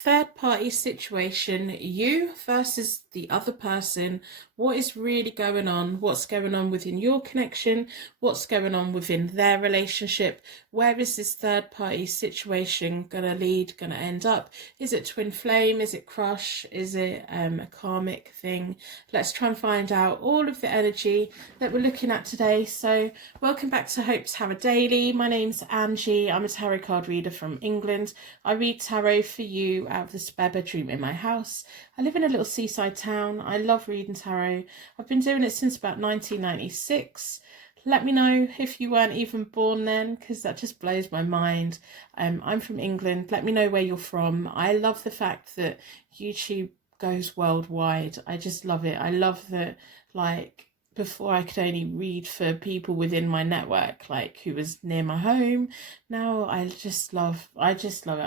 Third party situation, you versus the other person. What is really going on? What's going on within your connection? What's going on within their relationship? Where is this third party situation gonna lead, gonna end up? Is it twin flame? Is it crush? Is it a karmic thing? Let's try and find out all of the energy that we're looking at today. So welcome back to Hope's Tarot Daily. My name's Angie. I'm a tarot card reader from England. I read tarot for you out of the spare bedroom in my house. I live in a little seaside town. I love reading tarot. I've been doing it since about 1996. Let me know if you weren't even born then, because that just blows my mind. I'm from England. Let me know where you're from. I love the fact that YouTube goes worldwide. I just love it. I love that, like, before I could only read for people within my network, like who was near my home. Now I just love it. I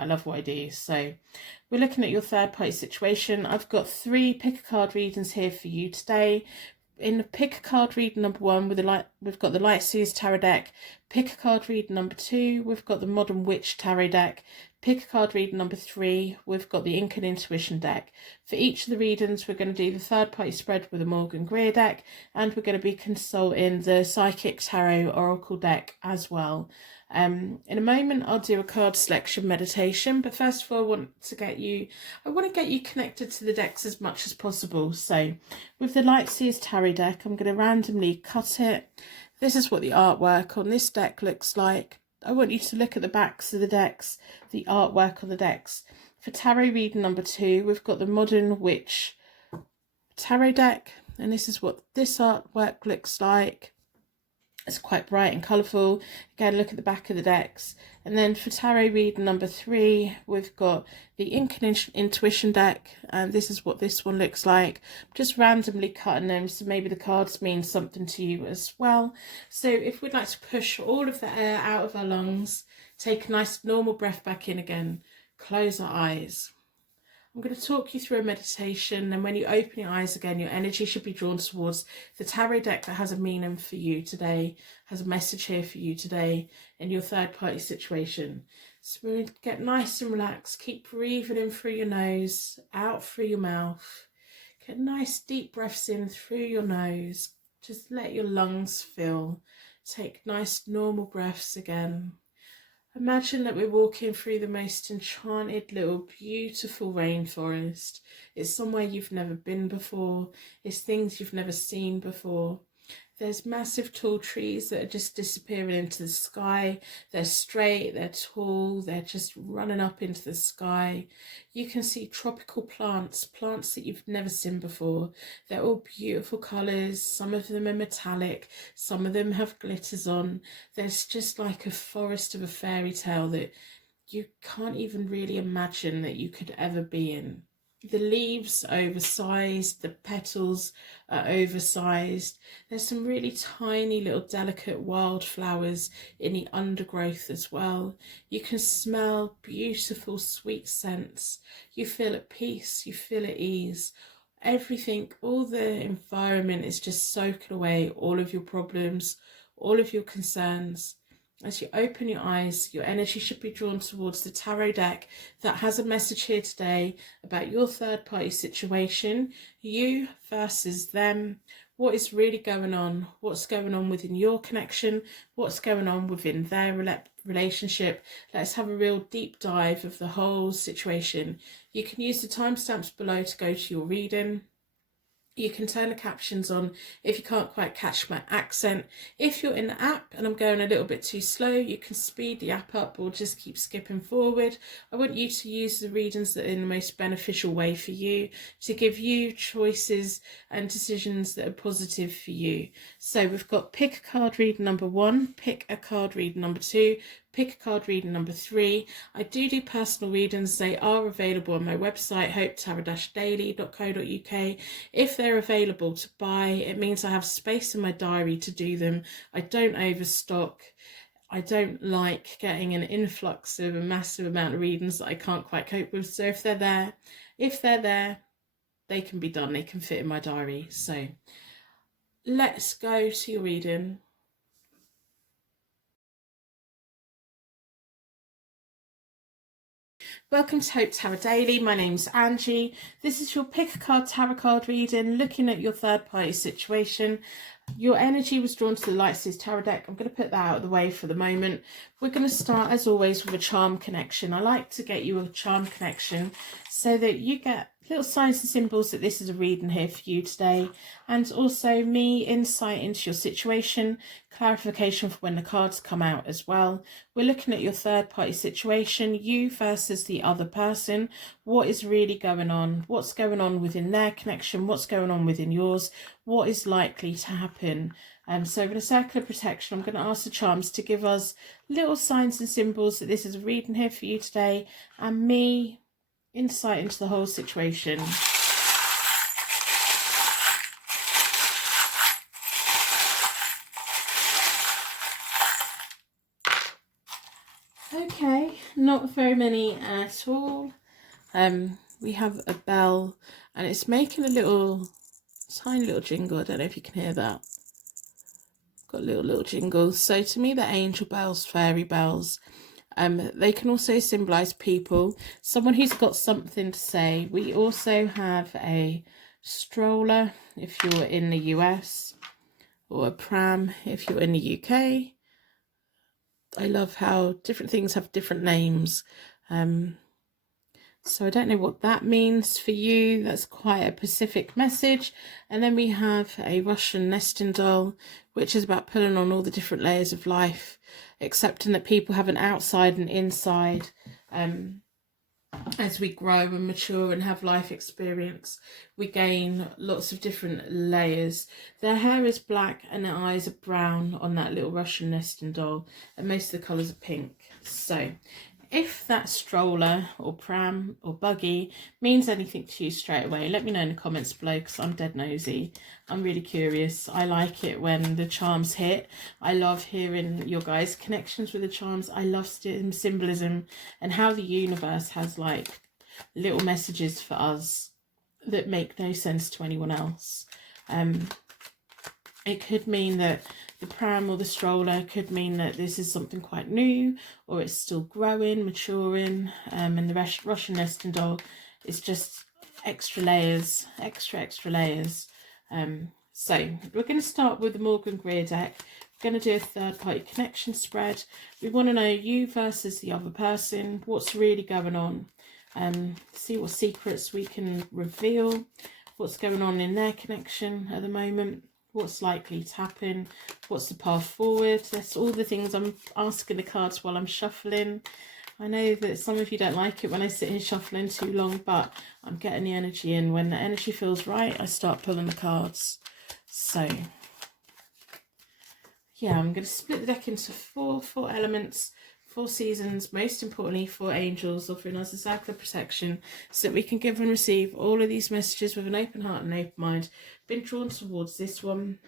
love what I do. So we're looking at your third party situation. I've got 3 pick a card readings here for you today. In pick a card reading number 1, we've got the Light Seas Tarot deck. Pick a card reading number 2, we've got the Modern Witch Tarot deck. Pick a card reading number 3, we've got the Ink and Intuition deck. For each of the readings, we're going to do the third party spread with the Morgan Greer deck, and we're going to be consulting the Psychic Tarot Oracle deck as well. In a moment, I'll do a card selection meditation, but first of all, I want to get you connected to the decks as much as possible. So with the Light Seas Tarot deck, I'm going to randomly cut it. This is what the artwork on this deck looks like. I want you to look at the backs of the decks, the artwork on the decks. For tarot reading number 2, we've got the Modern Witch Tarot deck, and this is what this artwork looks like. It's quite bright and colourful. Again, look at the back of the decks. And then for tarot reading number 3, we've got the Ink and Intuition deck, and this is what this one looks like. I'm just randomly cutting them, so maybe the cards mean something to you as well. So if we'd like to push all of the air out of our lungs, take a nice normal breath back in again, close our eyes. I'm going to talk you through a meditation, and when you open your eyes again, your energy should be drawn towards the tarot deck that has a meaning for you today, has a message here for you today in your third party situation. So we're going to get nice and relaxed. Keep breathing in through your nose, out through your mouth. Get nice deep breaths in through your nose. Just let your lungs fill. Take nice normal breaths again. Imagine that we're walking through the most enchanted little beautiful rainforest. It's somewhere you've never been before. It's things you've never seen before. There's massive tall trees that are just disappearing into the sky. They're straight, they're tall, they're just running up into the sky. You can see tropical plants that you've never seen before. They're all beautiful colours. Some of them are metallic, some of them have glitters on. There's just like a forest of a fairy tale that you can't even really imagine that you could ever be in. The leaves are oversized, the petals are oversized. There's some really tiny little delicate wildflowers in the undergrowth as well. You can smell beautiful sweet scents. You feel at peace, you feel at ease. Everything, all the environment is just soaking away all of your problems, all of your concerns. As you open your eyes, your energy should be drawn towards the tarot deck that has a message here today about your third party situation, you versus them. What is really going on? What's going on within your connection? What's going on within their relationship? Let's have a real deep dive of the whole situation. You can use the timestamps below to go to your reading. You can turn the captions on if you can't quite catch my accent. If you're in the app and I'm going a little bit too slow, you can speed the app up or just keep skipping forward. I want you to use the readings that are in the most beneficial way for you, to give you choices and decisions that are positive for you. So we've got pick a card reading number 1, pick a card reading number 2, pick a card reading number 3. I do personal readings. They are available on my website, hopetarot-daily.co.uk. If they're available to buy, it means I have space in my diary to do them. I don't overstock. I don't like getting an influx of a massive amount of readings that I can't quite cope with. So if they're there, they can be done. They can fit in my diary. So let's go to your reading. Welcome to Hope Tarot Daily. My name's Angie. This is your pick a card tarot card reading, looking at your third party situation. Your energy was drawn to the Lightseers Tarot deck. I'm going to put that out of the way for the moment. We're going to start, as always, with a charm connection. I like to get you a charm connection so that you get little signs and symbols that this is a reading here for you today, and also me insight into your situation, clarification for when the cards come out as well. We're looking at your third party situation, you versus the other person. What is really going on? What's going on within their connection? What's going on within yours? What is likely to happen? So with a circle of protection, I'm going to ask the charms to give us little signs and symbols that this is a reading here for you today, and me insight into the whole situation. Okay, not very many at all. We have a bell and it's making a little tiny little jingle. I don't know if you can hear that. Got little jingles. So to me, they're angel bells, fairy bells. They can also symbolize people, someone who's got something to say. We also have a stroller if you're in the US, or a pram if you're in the UK. I love how different things have different names. So I don't know what that means for you. That's quite a Pacific message. And then we have a Russian nesting doll, which is about pulling on all the different layers of life, accepting that people have an outside and inside. As we grow and mature and have life experience, we gain lots of different layers. Their hair is black and their eyes are brown on that little Russian nesting doll, and most of the colours are pink. So if that stroller or pram or buggy means anything to you straight away, let me know in the comments below, because I'm dead nosy. I'm really curious. I like it when the charms hit. I love hearing your guys' connections with the charms. I love symbolism and how the universe has like little messages for us that make no sense to anyone else. It could mean that the pram or the stroller could mean that this is something quite new, or it's still growing, maturing, and the Russian nesting doll is just extra layers, extra layers. So we're going to start with the Morgan Greer deck. We're going to do a third party connection spread. We want to know you versus the other person, what's really going on, see what secrets we can reveal, what's going on in their connection at the moment, what's likely to happen, what's the path forward. That's all the things I'm asking the cards while I'm shuffling. I know that some of you don't like it when I sit here shuffling too long, but I'm getting the energy in. When the energy feels right, I start pulling the cards. So yeah, I'm going to split the deck into four elements, 4 seasons, most importantly 4 angels, offering us a circle of protection so that we can give and receive all of these messages with an open heart and open mind. Been drawn towards this one.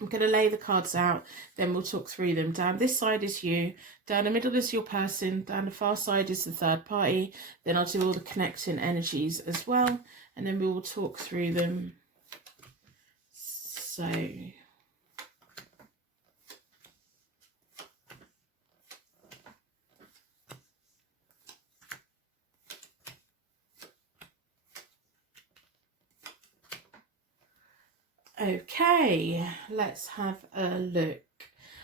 I'm going to lay the cards out, then we'll talk through them. Down this side is you, down the middle is your person, down the far side is the third party. Then I'll do all the connecting energies as well, and then we will talk through them. So okay, let's have a look.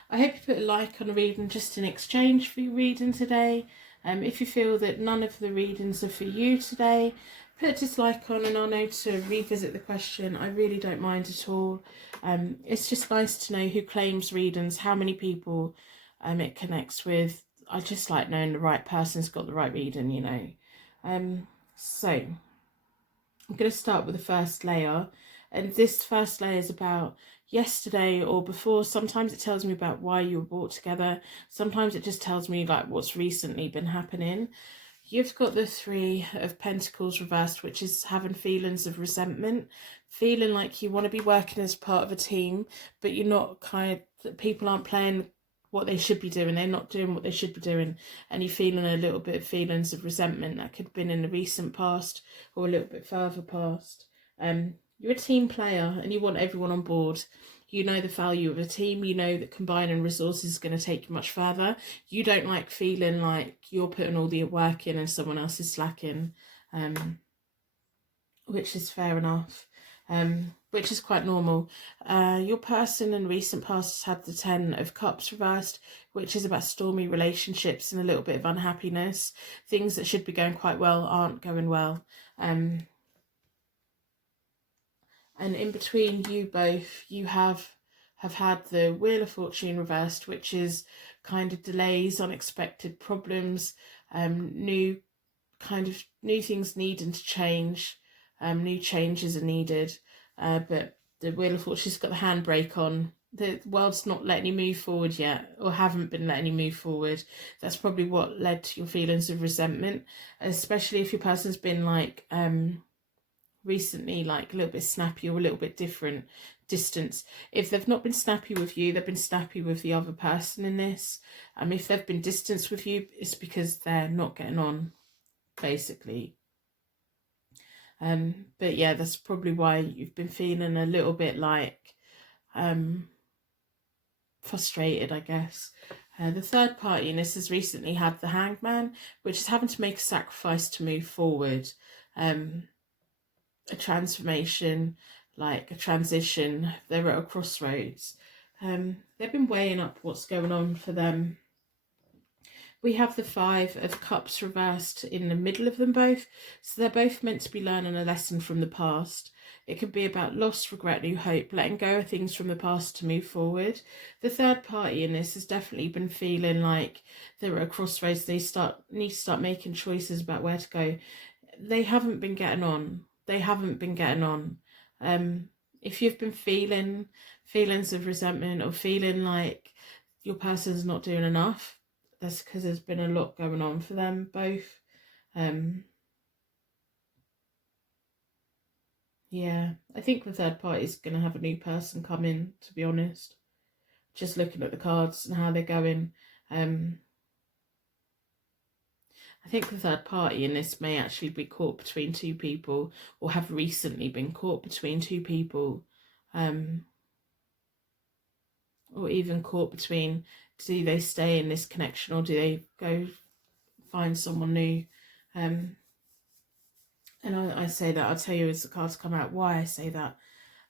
I hope you put a like on the reading just in exchange for your reading today. If you feel that none of the readings are for you today, put a dislike on, and I'll know to revisit the question. I really don't mind at all. It's just nice to know who claims readings, how many people it connects with. I just like knowing the right person's got the right reading, you know. So I'm going to start with the first layer. And this first layer is about yesterday or before. Sometimes it tells me about why you were brought together. Sometimes it just tells me like what's recently been happening. You've got the 3 of Pentacles reversed, which is having feelings of resentment, feeling like you want to be working as part of a team, but you're not people aren't playing what they should be doing. They're not doing what they should be doing. And you're feeling a little bit of feelings of resentment that could have been in the recent past or a little bit further past. You're a team player and you want everyone on board. You know the value of a team. You know that combining resources is going to take you much further. You don't like feeling like you're putting all the work in and someone else is slacking, which is fair enough, which is quite normal. Your person in recent past has had the 10 of Cups reversed, which is about stormy relationships and a little bit of unhappiness. Things that should be going quite well aren't going well. And in between you both, you have had the Wheel of Fortune reversed, which is kind of delays, unexpected problems, new things needing to change, new changes are needed. But the Wheel of Fortune's got the handbrake on. The world's not letting you move forward yet, or haven't been letting you move forward. That's probably what led to your feelings of resentment, especially if your person's been like recently like a little bit snappy or a little bit different distance. If they've not been snappy with you, they've been snappy with the other person in this. If they've been distanced with you, it's because they're not getting on, basically. But yeah, that's probably why you've been feeling a little bit like frustrated, I guess. The third party in this has recently had the Hangman, which is having to make a sacrifice to move forward. A transformation, like a transition. They're at a crossroads. They've been weighing up what's going on for them. We have the 5 of Cups reversed in the middle of them both. So they're both meant to be learning a lesson from the past. It could be about loss, regret, new hope, letting go of things from the past to move forward. The third party in this has definitely been feeling like they're at a crossroads. They need to start making choices about where to go. They haven't been getting on. If you've been feeling feelings of resentment or feeling like your person's not doing enough, that's because there's been a lot going on for them both. Yeah, I think the third party is going to have a new person come in, to be honest. Just looking at the cards and how they're going. I think the third party in this may actually be caught between 2 people, or have recently been caught between 2 people, or even caught between, do they stay in this connection or do they go find someone new? And I say that, I'll tell you as the cards come out why I say that.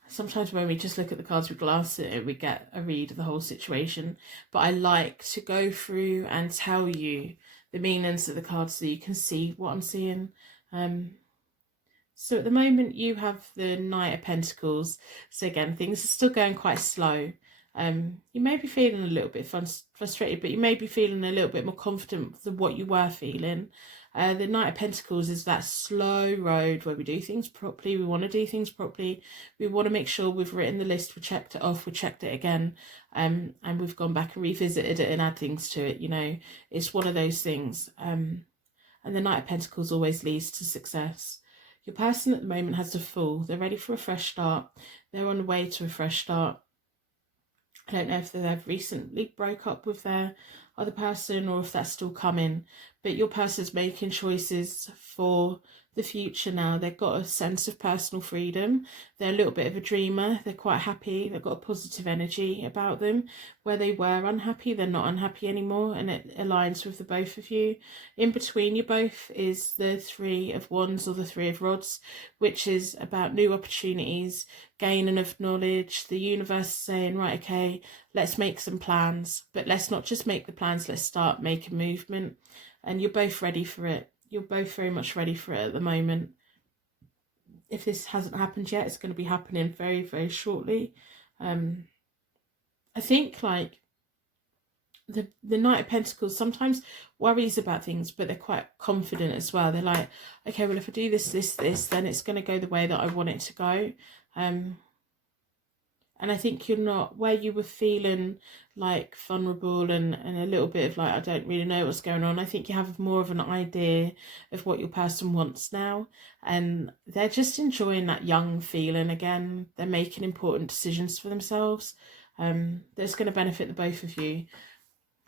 Sometimes when we just look at the cards, we glance at it, we get a read of the whole situation. But I like to go through and tell you the meanings of the cards so you can see what I'm seeing. So at the moment you have the Knight of Pentacles. So again, things are still going quite slow. You may be feeling a little bit frustrated, but you may be feeling a little bit more confident than what you were feeling. The Knight of Pentacles is that slow road where we do things properly. We want to do things properly. We want to make sure we've written the list, we checked it off, we checked it again, and we've gone back and revisited it and add things to it. You know, it's one of those things. And the Knight of Pentacles always leads to success. Your person at the moment has the Fool. They're ready for a fresh start. They're on the way to a fresh start. I don't know if they've recently broke up with their other person or if that's still coming, but your person's making choices for the future now. They've got a sense of personal freedom. They're a little bit of a dreamer. They're quite happy. They've got a positive energy about them. Where they were unhappy, they're not unhappy anymore, and it aligns with the both of you. In between you both is the 3 of Wands or the 3 of Rods, which is about new opportunities, gaining of knowledge. The universe is saying, right, okay, let's make some plans, but let's not just make the plans, let's start making movement. And you're both ready for it. You're both very much ready for it at the moment. If this hasn't happened yet, it's going to be happening very, very shortly. I think like the Knight of Pentacles sometimes worries about things, but they're quite confident as well. They're like, okay, well, if I do this, then it's going to go the way that I want it to go. And I think you're not where you were feeling like vulnerable and a little bit of like, I don't really know what's going on. I think you have more of an idea of what your person wants now. And they're just enjoying that young feeling again. They're making important decisions for themselves. That's going to benefit the both of you.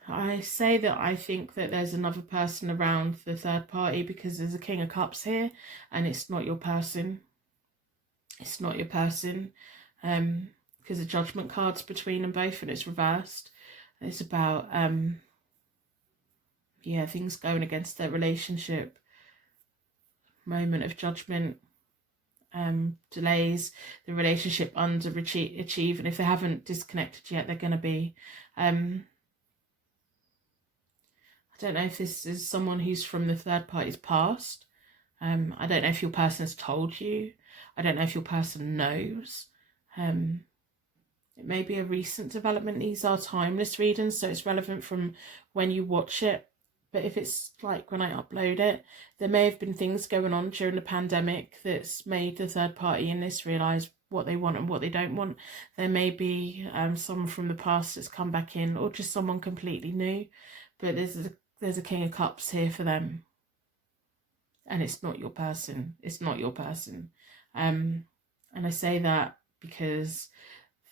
I say that I think that there's another person around the third party because there's a King of Cups here and it's not your person. It's not your person, because the Judgment card's between them both and it's reversed. It's about things going against their relationship, moment of judgment, delays, the relationship underachieve, and if they haven't disconnected yet, they're going to be. I don't know if this is someone who's from the third party's past. I don't know if your person has told you. I don't know if your person knows. It may be a recent development. These are timeless readings, so it's relevant from when you watch it. But if it's like when I upload it, there may have been things going on during the pandemic that's made the third party in this realise what they want and what they don't want. There may be someone from the past that's come back in, or just someone completely new. But there's a King of Cups here for them. And it's not your person. It's not your person. And I say that because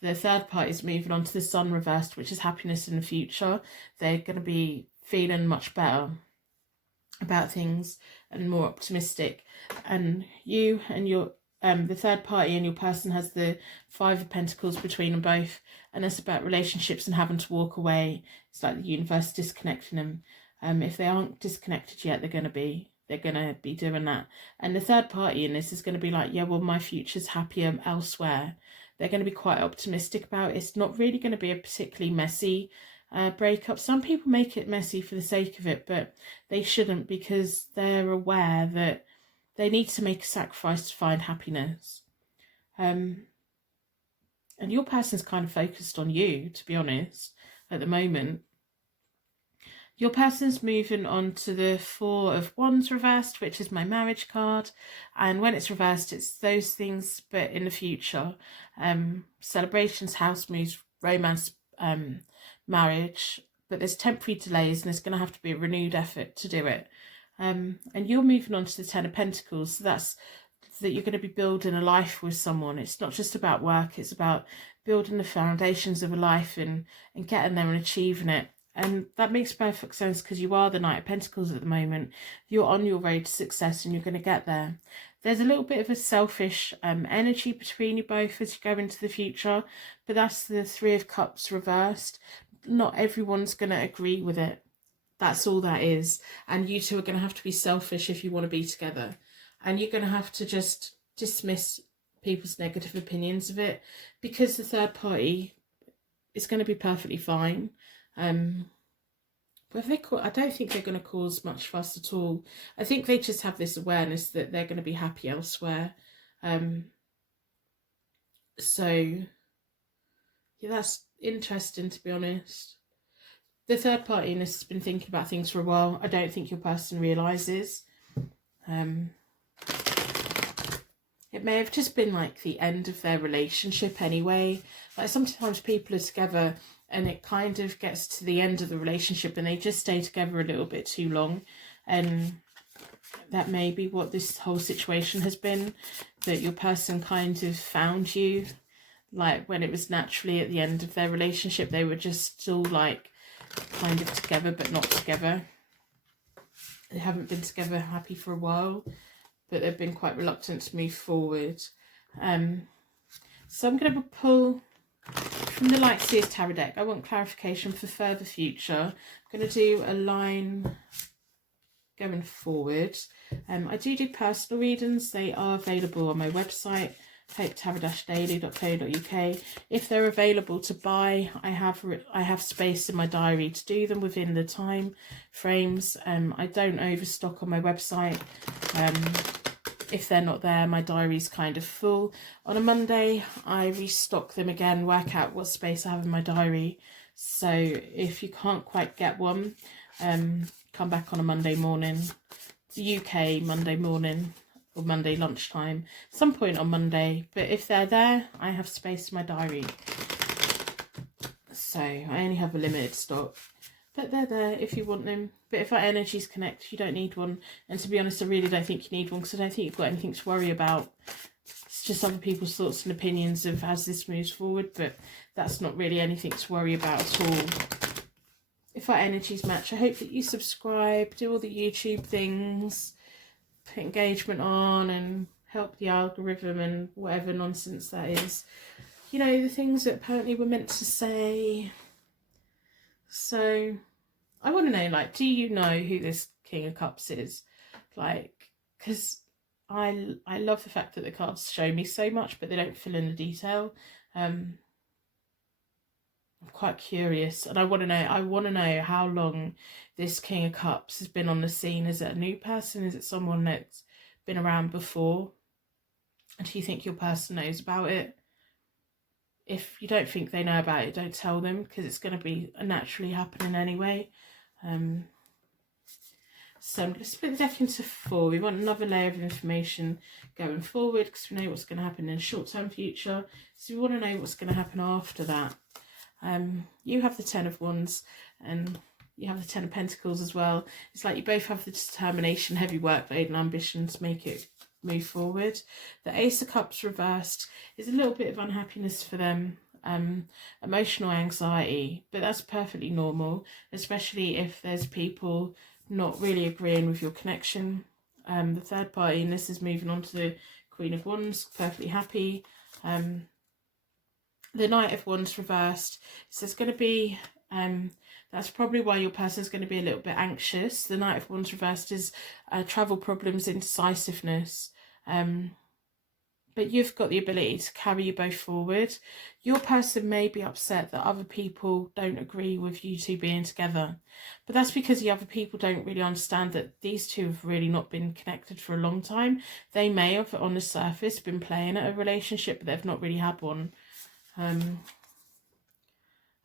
the third party is moving on to the Sun reversed, which is happiness in the future. They're going to be feeling much better about things and more optimistic. And you and your the third party and your person has the Five of Pentacles between them both, and it's about relationships and having to walk away. It's like the universe disconnecting them. If they aren't disconnected yet, they're going to be doing that. And the third party in this is going to be like, yeah, well, my future's happier elsewhere. They're going to be quite optimistic about it. It's not really going to be a particularly messy breakup. Some people make it messy for the sake of it, but they shouldn't, because they're aware that they need to make a sacrifice to find happiness. And your person's kind of focused on you, to be honest, at the moment. Your person's moving on to the Four of Wands reversed, which is my marriage card. And when it's reversed, it's those things, but in the future. Celebrations, house moves, romance, marriage. But there's temporary delays, and there's going to have to be a renewed effort to do it. And you're moving on to the Ten of Pentacles. So that's that you're going to be building a life with someone. It's not just about work. It's about building the foundations of a life and getting there and achieving it. And that makes perfect sense, because you are the Knight of Pentacles at the moment. You're on your road to success and you're going to get there. There's a little bit of a selfish energy between you both as you go into the future, but that's the Three of Cups reversed. Not everyone's going to agree with it. That's all that is. And you two are going to have to be selfish if you want to be together. And you're going to have to just dismiss people's negative opinions of it, because the third party is going to be perfectly fine. But I don't think they're going to cause much fuss at all. I think they just have this awareness that they're going to be happy elsewhere. So yeah, that's interesting, to be honest. The third party in this has been thinking about things for a while. I don't think your person realises. It may have just been like the end of their relationship anyway. Like sometimes people are together and it kind of gets to the end of the relationship and they just stay together a little bit too long. And that may be what this whole situation has been, that your person kind of found you like when it was naturally at the end of their relationship. They were just still like kind of together but not together. They haven't been together happy for a while, but they've been quite reluctant to move forward. So I'm going to pull from the Light Seers Tarot deck. I want clarification for further future. I'm going to do a line going forward. I do personal readings. They are available on my website, hopetarot-daily.co.uk. If they're available to buy, I have space in my diary to do them within the time frames. I don't overstock on my website. If they're not there, my diary's kind of full. On a Monday, I restock them again, work out what space I have in my diary. So if you can't quite get one, come back on a Monday morning, UK Monday morning or Monday lunchtime, some point on Monday. But if they're there, I have space in my diary. So I only have a limited stock. But they're there if you want them. But if our energies connect, you don't need one. And to be honest, I really don't think you need one, because I don't think you've got anything to worry about. It's just other people's thoughts and opinions of as this moves forward, but that's not really anything to worry about at all. If our energies match, I hope that you subscribe, do all the YouTube things, put engagement on, and help the algorithm and whatever nonsense that is. You know, the things that apparently we're meant to say. So I want to know, like, do you know who this King of Cups is? Like, because I love the fact that the cards show me so much, but they don't fill in the detail. I'm quite curious, and I want to know how long this King of Cups has been on the scene. Is it a new person? Is it someone that's been around before? And do you think your person knows about it? If you don't think they know about it, don't tell them, because it's going to be naturally happening anyway. So I'm going to split the deck into 4. We want another layer of information going forward, because we know what's going to happen in the short-term future. So we want to know what's going to happen after that. You have the 10 of Wands, and you have the 10 of Pentacles as well. It's like you both have the determination, heavy workload and ambition to make it move forward. The Ace of Cups reversed is a little bit of unhappiness for them, emotional anxiety, but that's perfectly normal, especially if there's people not really agreeing with your connection. The third party, and this is moving on to the Queen of Wands, perfectly happy. The Knight of Wands reversed, so it's going to be that's probably why your person's going to be a little bit anxious. The Knight of Wands reversed is travel problems, indecisiveness. But you've got the ability to carry you both forward. Your person may be upset that other people don't agree with you two being together. But that's because the other people don't really understand that these two have really not been connected for a long time. They may have, on the surface, been playing at a relationship, but they've not really had one. And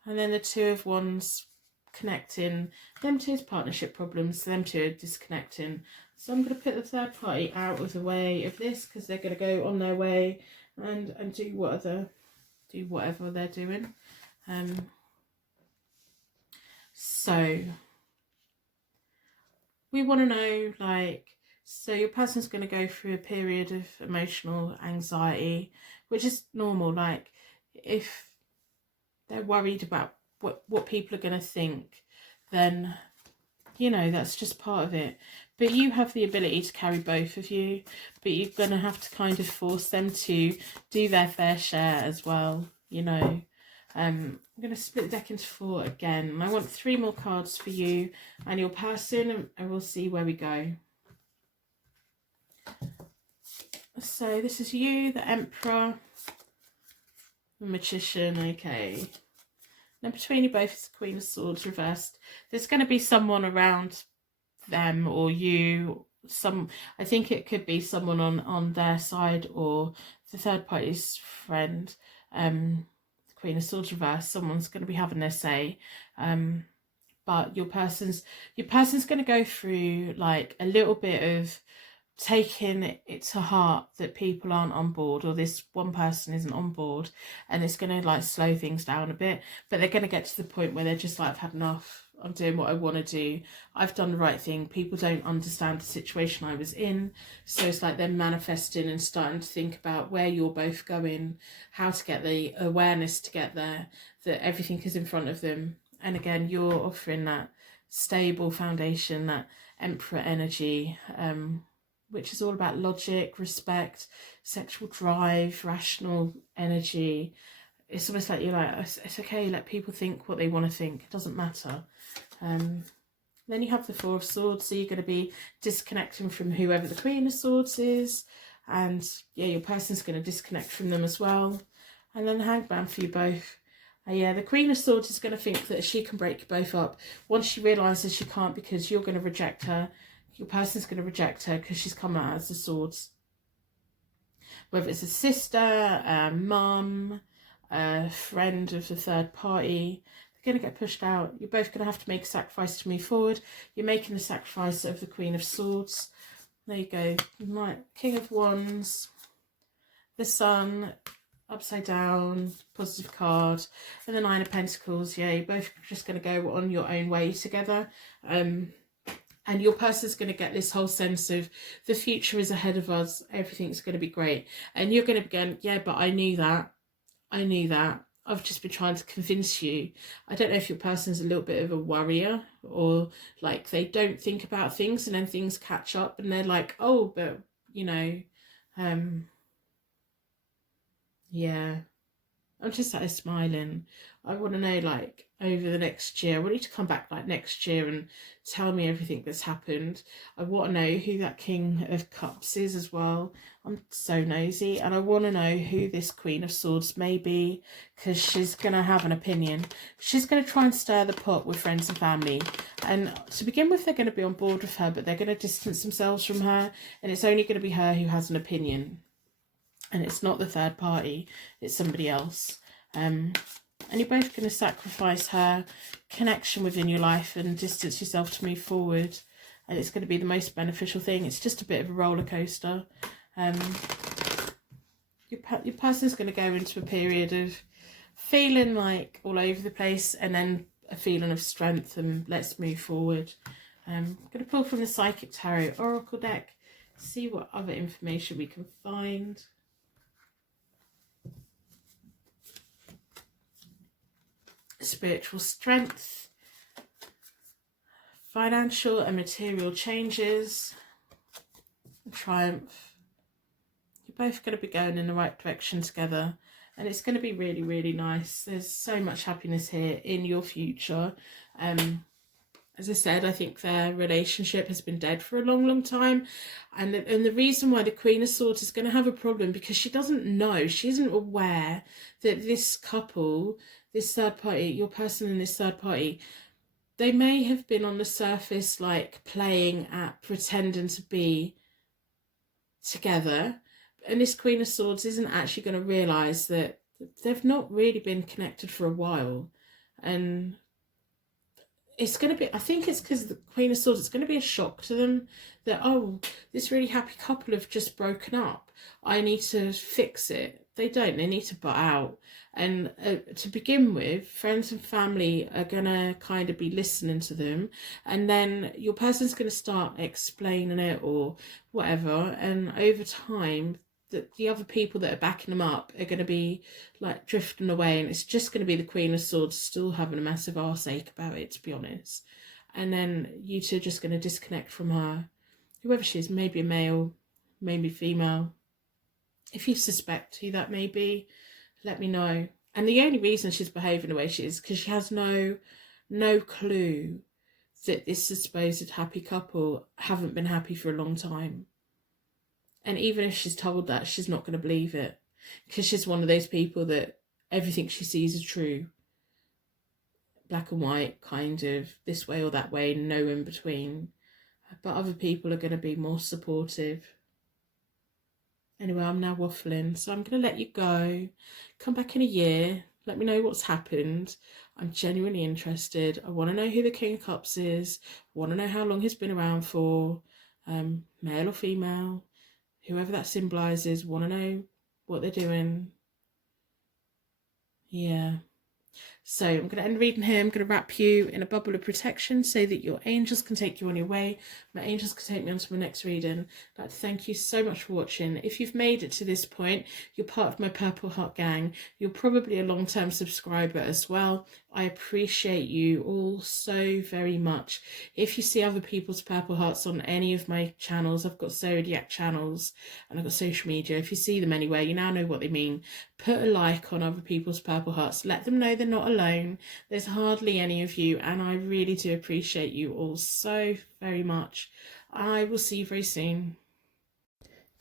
then the Two of Wands connecting. Them two is partnership problems. So them two are disconnecting. So I'm going to put the third party out of the way of this, because they're going to go on their way and do whatever they're doing. So we want to know, like, so your person's going to go through a period of emotional anxiety, which is normal. Like, if they're worried about what people are going to think, then, you know, that's just part of it. But you have the ability to carry both of you, but you're going to have to kind of force them to do their fair share as well, you know. I'm going to split the deck into 4 again, and I want 3 more cards for you and your person, and we'll see where we go. So this is you, the Emperor, the Magician, okay. Now between you both is the Queen of Swords reversed. There's going to be someone around them or you. I think it could be someone on their side or the third party's friend. The Queen of Swords reversed. Someone's going to be having their say. But your person's going to go through like a little bit of taking it to heart that people aren't on board, or this one person isn't on board, and it's going to like slow things down a bit. But they're going to get to the point where they're just like, I've had enough. I'm doing what I want to do. I've done the right thing. People don't understand the situation I was in. So it's like they're manifesting and starting to think about where you're both going, how to get the awareness to get there, that everything is in front of them. And again, you're offering that stable foundation, that Emperor energy, which is all about logic, respect, sexual drive, rational energy. It's almost like you're like, it's okay, let people think what they want to think. It doesn't matter. Then you have the Four of Swords, so you're going to be disconnecting from whoever the Queen of Swords is. And yeah, your person's going to disconnect from them as well. And then the Hangman for you both. Yeah, the Queen of Swords is going to think that she can break you both up. Once she realises she can't, because you're going to reject her, your person's going to reject her because she's come out as the swords. Whether it's a sister, a mum, a friend of the third party, they're going to get pushed out. You're both going to have to make a sacrifice to move forward. You're making the sacrifice of the Queen of Swords. There you go. King of Wands, the Sun, upside down, positive card, and the Nine of Pentacles. Yeah, you're both just going to go on your own way together. And your person's going to get this whole sense of the future is ahead of us. Everything's going to be great. And you're going to be going, yeah, but I knew that. I knew that. I've just been trying to convince you. I don't know if your person's a little bit of a worrier, or like they don't think about things and then things catch up and they're like, oh, but you know, Yeah, I'm just sat here smiling. I want to know, like, over the next year, I want you to come back like next year and tell me everything that's happened. I want to know who that King of Cups is as well. I'm so nosy, and I want to know who this Queen of Swords may be, because she's going to have an opinion. She's going to try and stir the pot with friends and family. And to begin with, they're going to be on board with her, but they're going to distance themselves from her, and it's only going to be her who has an opinion. And it's not the third party, it's somebody else. And you're both going to sacrifice her connection within your life and distance yourself to move forward. And it's going to be the most beneficial thing. It's just a bit of a roller coaster. Your person's going to go into a period of feeling like all over the place, and then a feeling of strength and let's move forward. I'm going to pull from the Psychic Tarot Oracle deck, see what other information we can find. Spiritual strength, financial and material changes, triumph. You're both going to be going in the right direction together, and it's going to be really, really nice. There's so much happiness here in your future. As I said, I think their relationship has been dead for a long, long time. And the reason why the Queen of Swords is going to have a problem, because she doesn't know, she isn't aware that this couple, this third party, your person and this third party, they may have been on the surface like playing at pretending to be together. And this Queen of Swords isn't actually going to realise that they've not really been connected for a while. And it's going to be, I think it's because the Queen of Swords, it's going to be a shock to them that, oh, this really happy couple have just broken up. I need to fix it. They don't. They need to butt out. And to begin with, friends and family are going to kind of be listening to them. And then your person's going to start explaining it or whatever. And over time, the other people that are backing them up are going to be like drifting away, and it's just going to be the Queen of Swords still having a massive arseache about it, to be honest. And then you two are just going to disconnect from her, whoever she is, maybe a male, maybe female. If you suspect who that may be, let me know. And the only reason she's behaving the way she is because she has no clue that this supposed happy couple haven't been happy for a long time. And even if she's told that, she's not going to believe it, because she's one of those people that everything she sees is true. Black and white, kind of, this way or that way, no in between. But other people are going to be more supportive. Anyway, I'm now waffling, so I'm going to let you go. Come back in a year. Let me know what's happened. I'm genuinely interested. I want to know who the King of Cups is. I want to know how long he's been around for, male or female. Whoever that symbolises, want to know what they're doing. Yeah. So I'm going to end reading here. I'm going to wrap you in a bubble of protection so that your angels can take you on your way. My angels can take me on to my next reading. I'd like to thank you so much for watching. If you've made it to this point, you're part of my Purple Heart gang. You're probably a long-term subscriber as well. I appreciate you all so very much. If you see other people's Purple Hearts on any of my channels, I've got Zodiac channels and I've got social media. If you see them anywhere, you now know what they mean. Put a like on other people's Purple Hearts. Let them know they're not alone. There's hardly any of you, and I really do appreciate you all so very much. I will see you very soon.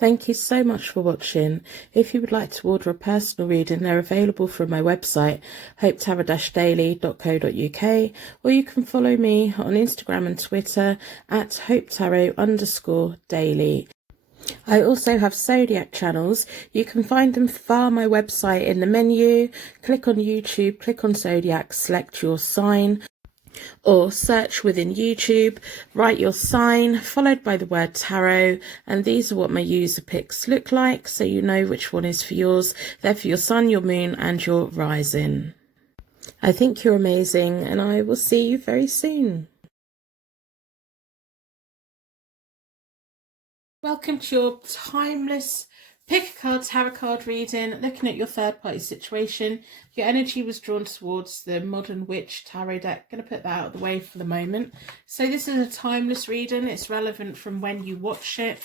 Thank you so much for watching. If you would like to order a personal reading, they're available from my website, hopetarot-daily.co.uk, or you can follow me on Instagram and Twitter at hopetarot_daily. I also have Zodiac channels. You can find them via my website in the menu. Click on YouTube, click on Zodiac, select your sign, or search within YouTube, write your sign, followed by the word tarot, and these are what my user picks look like, so you know which one is for yours. They're for your sun, your moon, and your rising. I think you're amazing, and I will see you very soon. Welcome to your timeless pick a card tarot card reading, looking at your third party situation. Your energy was drawn towards the Modern Witch tarot deck. Going to put that out of the way for the moment. So this is a timeless reading. It's relevant from when you watch it.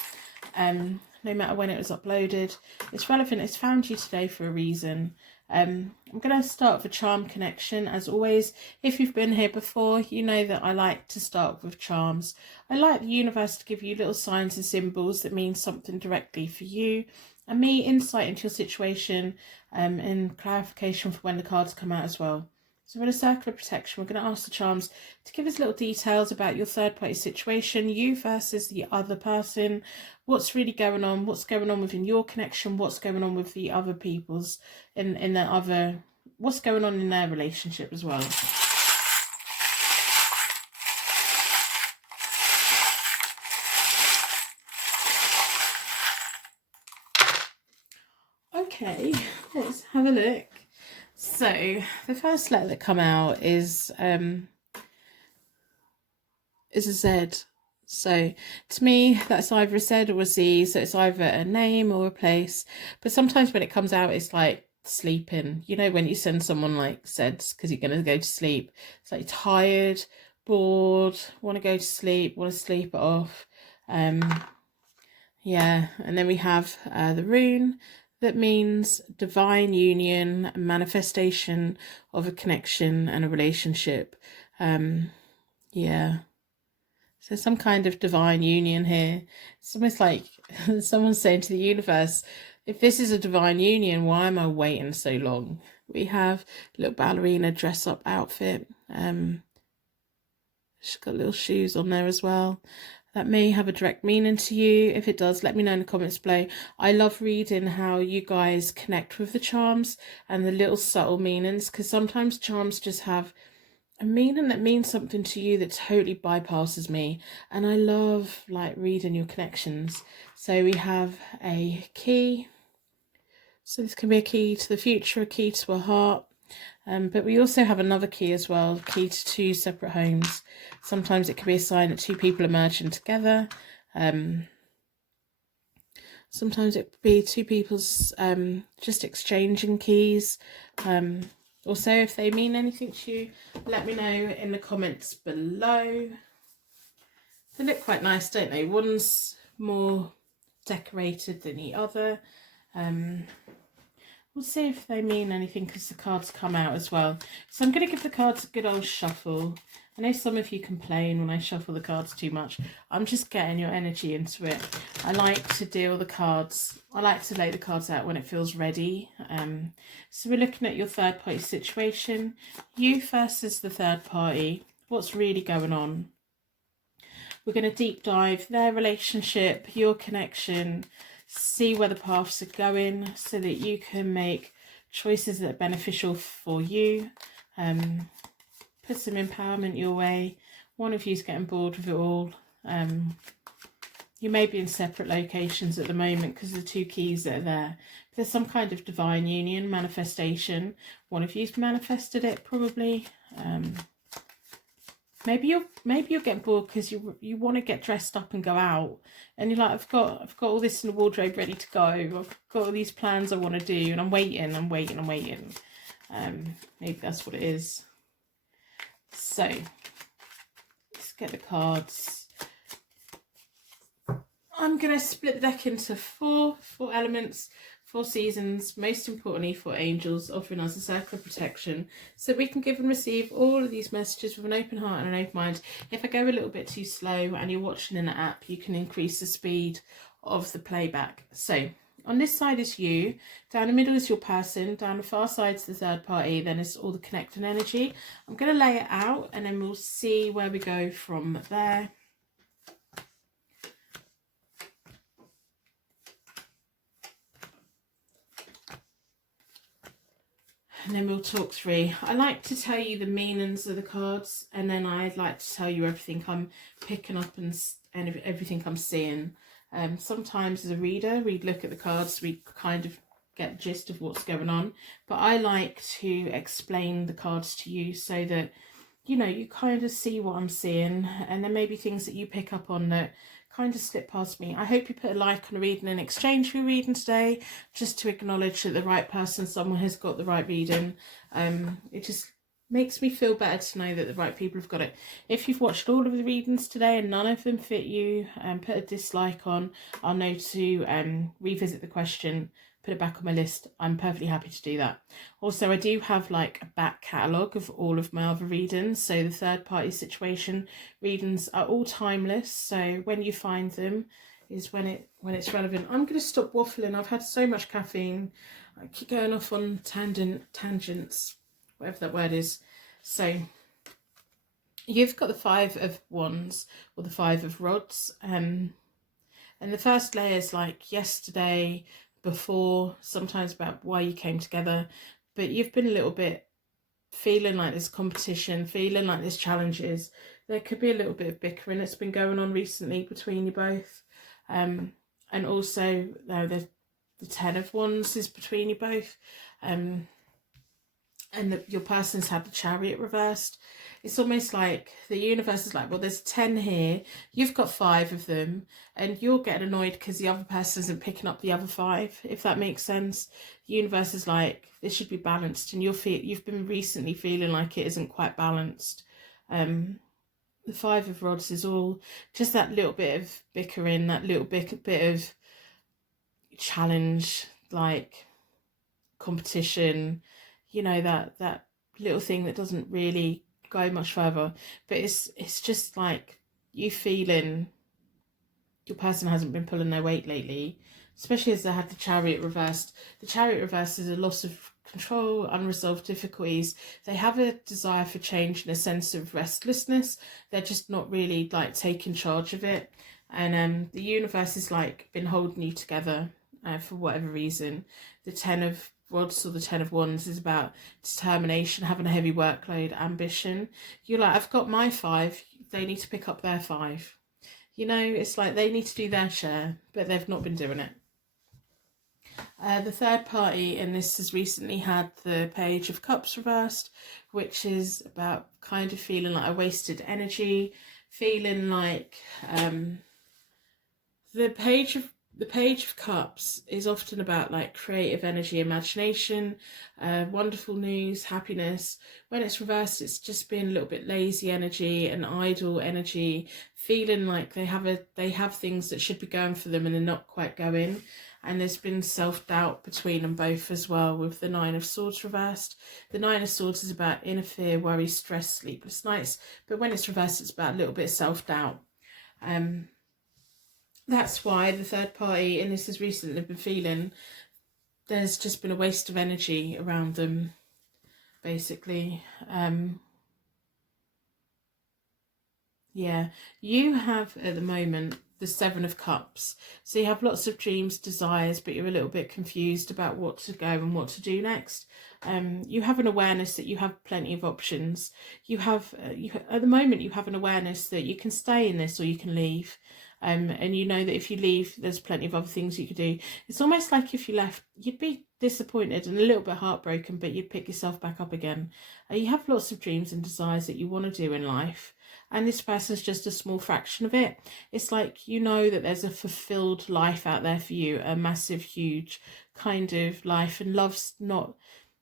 no matter when it was uploaded. It's relevant, it's found you today for a reason. I'm going to start with a charm connection. As always, if you've been here before, you know that I like to start with charms. I like the universe to give you little signs and symbols that mean something directly for you, and me insight into your situation and clarification for when the cards come out as well. So with a circle of protection, we're going to ask the charms to give us little details about your third party situation, you versus the other person, what's really going on, what's going on within your connection, what's going on with the other people's, in the other, what's going on in their relationship as well. Okay, let's have a look. So the first letter that come out is a Z. So to me, that's either a Z or a Z. So it's either a name or a place. But sometimes when it comes out, it's like sleeping. You know, when you send someone like Zs because you're going to go to sleep. It's like tired, bored, want to go to sleep, want to sleep it off. Yeah, and then we have the rune. That means divine union, manifestation of a connection and a relationship. Yeah. So some kind of divine union here. It's almost like someone's saying to the universe, if this is a divine union, why am I waiting so long? We have a little ballerina dress up outfit. She's got little shoes on there as well. That may have a direct meaning to you. If it does, let me know in the comments below. I love reading how you guys connect with the charms and the little subtle meanings, because sometimes charms just have a meaning that means something to you that totally bypasses me. And I love like reading your connections. So we have a key. So this can be a key to the future, a key to a heart. But we also have another key as well, key to two separate homes. Sometimes it can be a sign that two people are merging together. Sometimes it could be two people's just exchanging keys. Also, if they mean anything to you, let me know in the comments below. They look quite nice, don't they? One's more decorated than the other. We'll see if they mean anything because the cards come out as well. So I'm going to give the cards a good old shuffle. I know some of you complain when I shuffle the cards too much. I'm just getting your energy into it. I like to deal the cards. I like to lay the cards out when it feels ready. So we're looking at your third party situation. You versus the third party. What's really going on? We're going to deep dive their relationship, your connection, see where the paths are going so that you can make choices that are beneficial for you. Put some empowerment your way. One of you's getting bored with it all. You may be in separate locations at the moment because of the two keys that are there. There's some kind of divine union, manifestation. One of you's manifested it probably. Maybe you're getting bored because you want to get dressed up and go out, and you're like, I've got all this in the wardrobe ready to go. I've got all these plans I want to do, and I'm waiting. Maybe that's what it is. So let's get the cards. I'm gonna split the deck into four elements. 4 seasons, most importantly 4 angels, offering us a circle of protection so we can give and receive all of these messages with an open heart and an open mind. If I go a little bit too slow and you're watching in the app, you can increase the speed of the playback. So on this side is you, down the middle is your person, down the far side is the third party, then it's all the connecting energy. I'm going to lay it out and then we'll see where we go from there. And then we'll talk through. I like to tell you the meanings of the cards, and then I'd like to tell you everything I'm picking up and everything I'm seeing. Sometimes as a reader, we'd look at the cards, we kind of get the gist of what's going on. But I like to explain the cards to you so that, you know, you kind of see what I'm seeing, and there may be things that you pick up on that kind of slip past me. I hope you put a like on a reading in exchange for your reading today, just to acknowledge that the right person, someone has got the right reading. It just Makes me feel better to know that the right people have got it. If you've watched all of the readings today and none of them fit you, put a dislike on. I'll know to revisit the question, put it back on my list. I'm perfectly happy to do that. Also, I do have like a back catalogue of all of my other readings. So the third party situation readings are all timeless. So when you find them is when it's relevant. I'm going to stop waffling. I've had so much caffeine. I keep going off on tangents, whatever that word is. So you've got the Five of Wands or the Five of Rods, and the first layer is like yesterday, before, sometimes about why you came together, but you've been a little bit feeling like there's competition, feeling like there's challenges. There could be a little bit of bickering that's been going on recently between you both, and also the Ten of Wands is between you both, and your person's had the Chariot reversed. It's almost like the universe is like, well, there's 10 here, you've got 5 of them, and you're getting annoyed because the other person isn't picking up the other 5, if that makes sense. The universe is like, this should be balanced, and you've been recently feeling like it isn't quite balanced. The Five of Rods is all just that little bit of bickering, that little bit of challenge, like competition, that little thing that doesn't really go much further, but it's just like you feeling your person hasn't been pulling their weight lately, especially as they had the Chariot reversed. The Chariot reversed is a loss of control, unresolved difficulties. They have a desire for change and a sense of restlessness. They're just not really like taking charge of it, and the universe has like been holding you together for whatever reason. The Ten of Rods or the Ten of Wands is about determination, having a heavy workload, ambition. You're like, I've got my 5, they need to pick up their 5. It's like they need to do their share, but they've not been doing it. The third party, and this has recently had the Page of Cups reversed, which is about kind of feeling like I wasted energy, feeling like the Page of Cups is often about like creative energy, imagination, wonderful news, happiness. When it's reversed, it's just being a little bit lazy energy and idle energy, feeling like they have things that should be going for them and they're not quite going. And there's been self-doubt between them both as well, with the Nine of Swords reversed. The Nine of Swords is about inner fear, worry, stress, sleepless nights, but when it's reversed, it's about a little bit of self-doubt. That's why the third party, and this has recently been feeling, there's just been a waste of energy around them, basically. Yeah, you have at the moment the Seven of Cups. So you have lots of dreams, desires, but you're a little bit confused about what to go and what to do next. You have an awareness that you have plenty of options. You have at the moment you have an awareness that you can stay in this or you can leave. And you know that if you leave, there's plenty of other things you could do. It's almost like if you left, you'd be disappointed and a little bit heartbroken, but you'd pick yourself back up again. You have lots of dreams and desires that you want to do in life, and this person's just a small fraction of it. It's like you know that there's a fulfilled life out there for you, a massive, huge kind of life, and love's not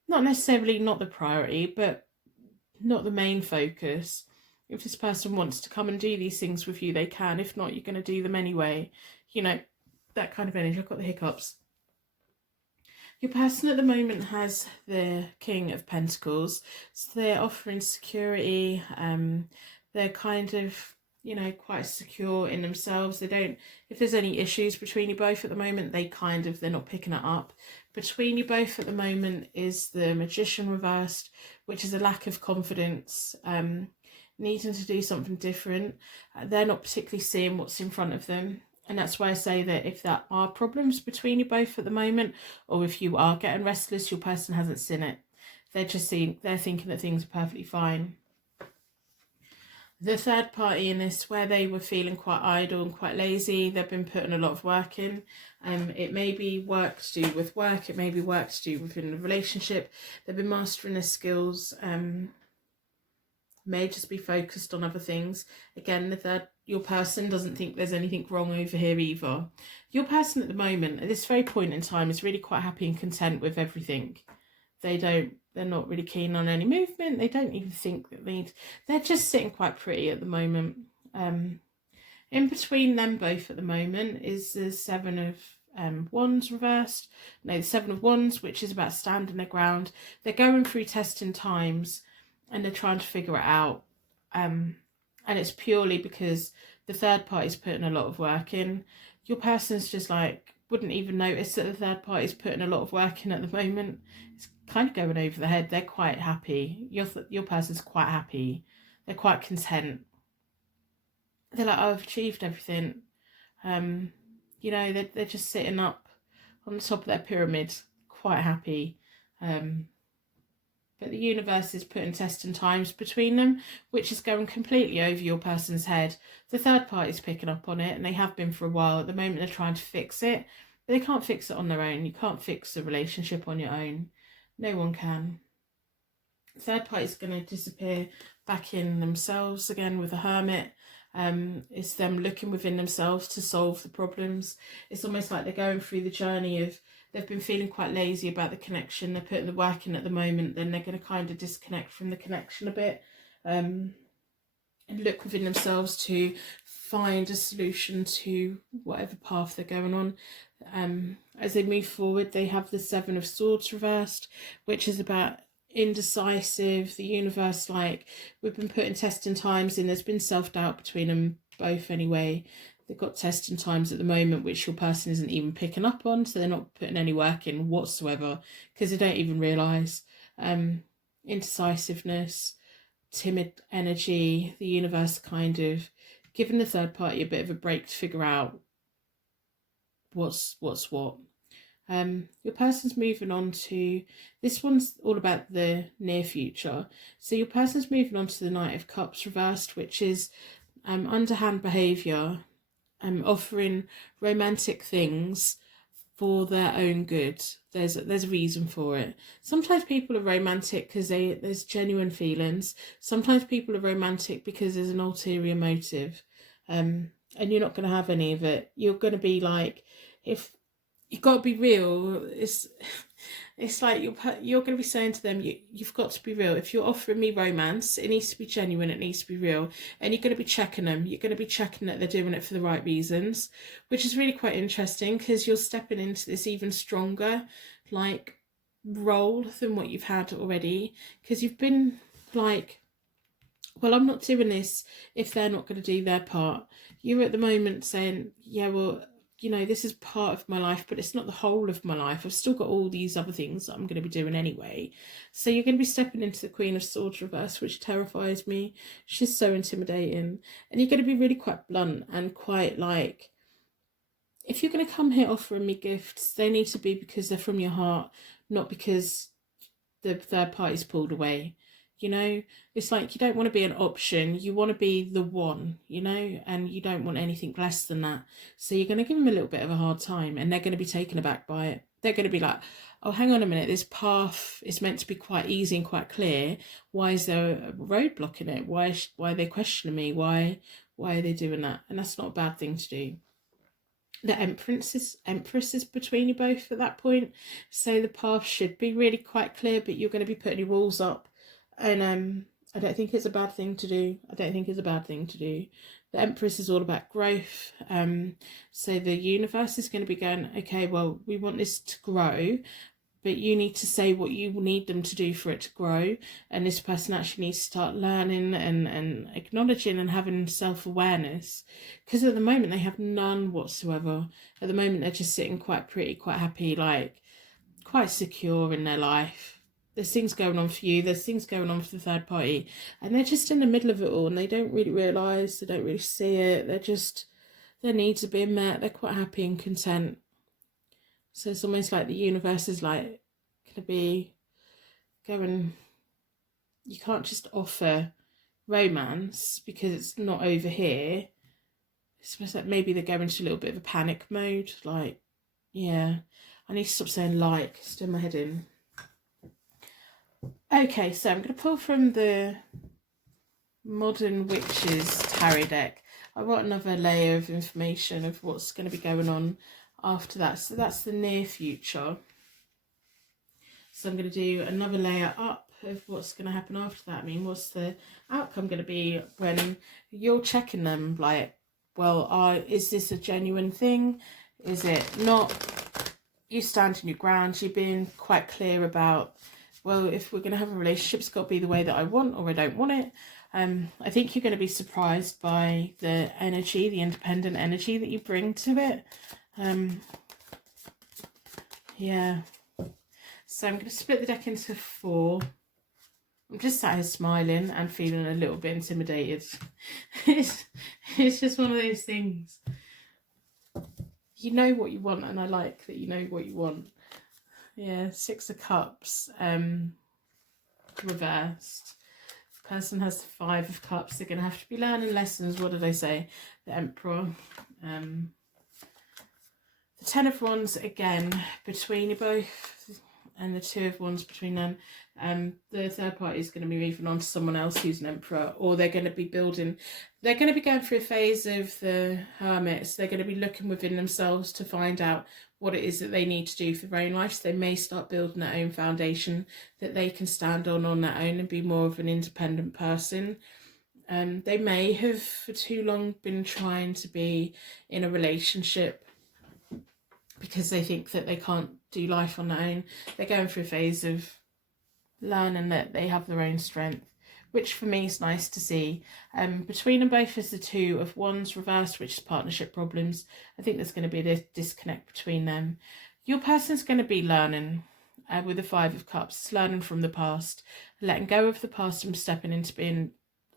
necessarily not the priority, but not the main focus. If this person wants to come and do these things with you, they can. If not, you're going to do them anyway. That kind of energy. I've got the hiccups. Your person at the moment has the King of Pentacles. So they're offering security. They're kind of, quite secure in themselves. They don't, if there's any issues between you both at the moment, they're not picking it up. Between you both at the moment is the Magician reversed, which is a lack of confidence, needing to do something different. They're not particularly seeing what's in front of them. And that's why I say that if there are problems between you both at the moment, or if you are getting restless, your person hasn't seen it. They're thinking that things are perfectly fine. The third party in this, where they were feeling quite idle and quite lazy, they've been putting a lot of work in. It may be work to do with work, it may be work to do within the relationship. They've been mastering their skills, may just be focused on other things. Again, your person doesn't think there's anything wrong over here either. Your person at the moment, at this very point in time, is really quite happy and content with everything. They don't they're not really keen on any movement. They don't even think that they're just sitting quite pretty at the moment. In between them both at the moment is the Seven of Wands reversed. No, the Seven of Wands, which is about standing their ground. They're going through testing times and they're trying to figure it out. And it's purely because the third party's putting a lot of work in. Your person's just like, wouldn't even notice that the third party's putting a lot of work in at the moment. It's kind of going over the head. They're quite happy. Your person's quite happy. They're quite content. They're like, oh, I've achieved everything. You know, they're just sitting up on the top of their pyramid, quite happy. But the universe is putting testing times between them, which is going completely over your person's head. The third party's picking up on it, and they have been for a while. At the moment, they're trying to fix it, but they can't fix it on their own. You can't fix a relationship on your own. No one can. The third party's going to disappear back in themselves again with a hermit. It's them looking within themselves to solve the problems. It's almost like they're going through the journey of, they've been feeling quite lazy about the connection. They're putting the work in at the moment. Then they're going to kind of disconnect from the connection a bit, and look within themselves to find a solution to whatever path they're going on. As they move forward, they have the Seven of Swords reversed, which is about indecisive. The universe, like, we've been putting testing times in. There's been self-doubt between them both anyway. They've got testing times at the moment which your person isn't even picking up on, so they're not putting any work in whatsoever because they don't even realise. Indecisiveness, timid energy, the universe kind of giving the third party a bit of a break to figure out what's what. Your person's moving on to, this one's all about the near future. So your person's moving on to the Knight of Cups reversed, which is underhand behaviour, offering romantic things for their own good. There's a reason for it. Sometimes people are romantic because there's genuine feelings. Sometimes people are romantic because there's an ulterior motive, and you're not going to have any of it. You're going to be like, if you've got to be real, it's like you're going to be saying to them, you've got to be real. If you're offering me romance, it needs to be genuine, it needs to be real. And you're going to be checking them. You're going to be checking that they're doing it for the right reasons, which is really quite interesting because you're stepping into this even stronger, like, role than what you've had already. Because you've been like, well, I'm not doing this if they're not going to do their part. You're at the moment saying, yeah, well, you know, this is part of my life, but it's not the whole of my life. I've still got all these other things that I'm going to be doing anyway. So you're going to be stepping into the Queen of Swords reverse, which terrifies me. She's so intimidating. And you're going to be really quite blunt and quite like, if you're going to come here offering me gifts, they need to be because they're from your heart, not because the third party's pulled away. You know, it's like you don't want to be an option. You want to be the one, you know, and you don't want anything less than that. So you're going to give them a little bit of a hard time and they're going to be taken aback by it. They're going to be like, oh, hang on a minute. This path is meant to be quite easy and quite clear. Why is there a roadblock in it? Why are they questioning me? Why are they doing that? And that's not a bad thing to do. The Empress is between you both at that point. So the path should be really quite clear, but you're going to be putting your rules up. And I don't think it's a bad thing to do. The Empress is all about growth. So the universe is going to be going, okay, well, we want this to grow, but you need to say what you need them to do for it to grow. And this person actually needs to start learning and acknowledging and having self-awareness. Because at the moment, they have none whatsoever. At the moment, they're just sitting quite pretty, quite happy, like quite secure in their life. There's things going on for you, there's things going on for the third party, and they're just in the middle of it all and they don't really realise, they don't really see it, their needs are being met, they're quite happy and content. So it's almost like the universe is like going to be going, you can't just offer romance because it's not over here. It's almost like maybe they're going into a little bit of a panic mode, like, yeah, I need to stop saying like, it's doing my head in. Okay, so I'm going to pull from the Modern Witches tarot deck. I've got another layer of information of what's going to be going on after that. So that's the near future. So I'm going to do another layer up of what's going to happen after that. I mean, what's the outcome going to be when you're checking them? Like, well, is this a genuine thing? Is it not? You standing your ground. You've been quite clear about, well, if we're going to have a relationship, it's got to be the way that I want, or I don't want it. I think you're going to be surprised by the energy, the independent energy that you bring to it. Yeah. So I'm going to split the deck into 4. I'm just sat here smiling and feeling a little bit intimidated. it's just one of those things. You know what you want, and I like that you know what you want. Yeah, 6 of Cups, reversed. The person has the 5 of Cups. They're going to have to be learning lessons. What did I say? The Emperor. The 10 of Wands, again, between you both, and the 2 of Wands between them. The third party is going to be moving on to someone else who's an Emperor, or they're going to be building, they're going to be going through a phase of the Hermits. They're going to be looking within themselves to find out what it is that they need to do for their own lives. They may start building their own foundation that they can stand on their own and be more of an independent person. They may have for too long been trying to be in a relationship because they think that they can't do life on their own. They're going through a phase of learning that they have their own strength, which for me is nice to see. Between them both is the 2 of Wands reversed, which is partnership problems. I think there's going to be a disconnect between them. Your person's going to be learning with the 5 of Cups, learning from the past, letting go of the past and stepping into being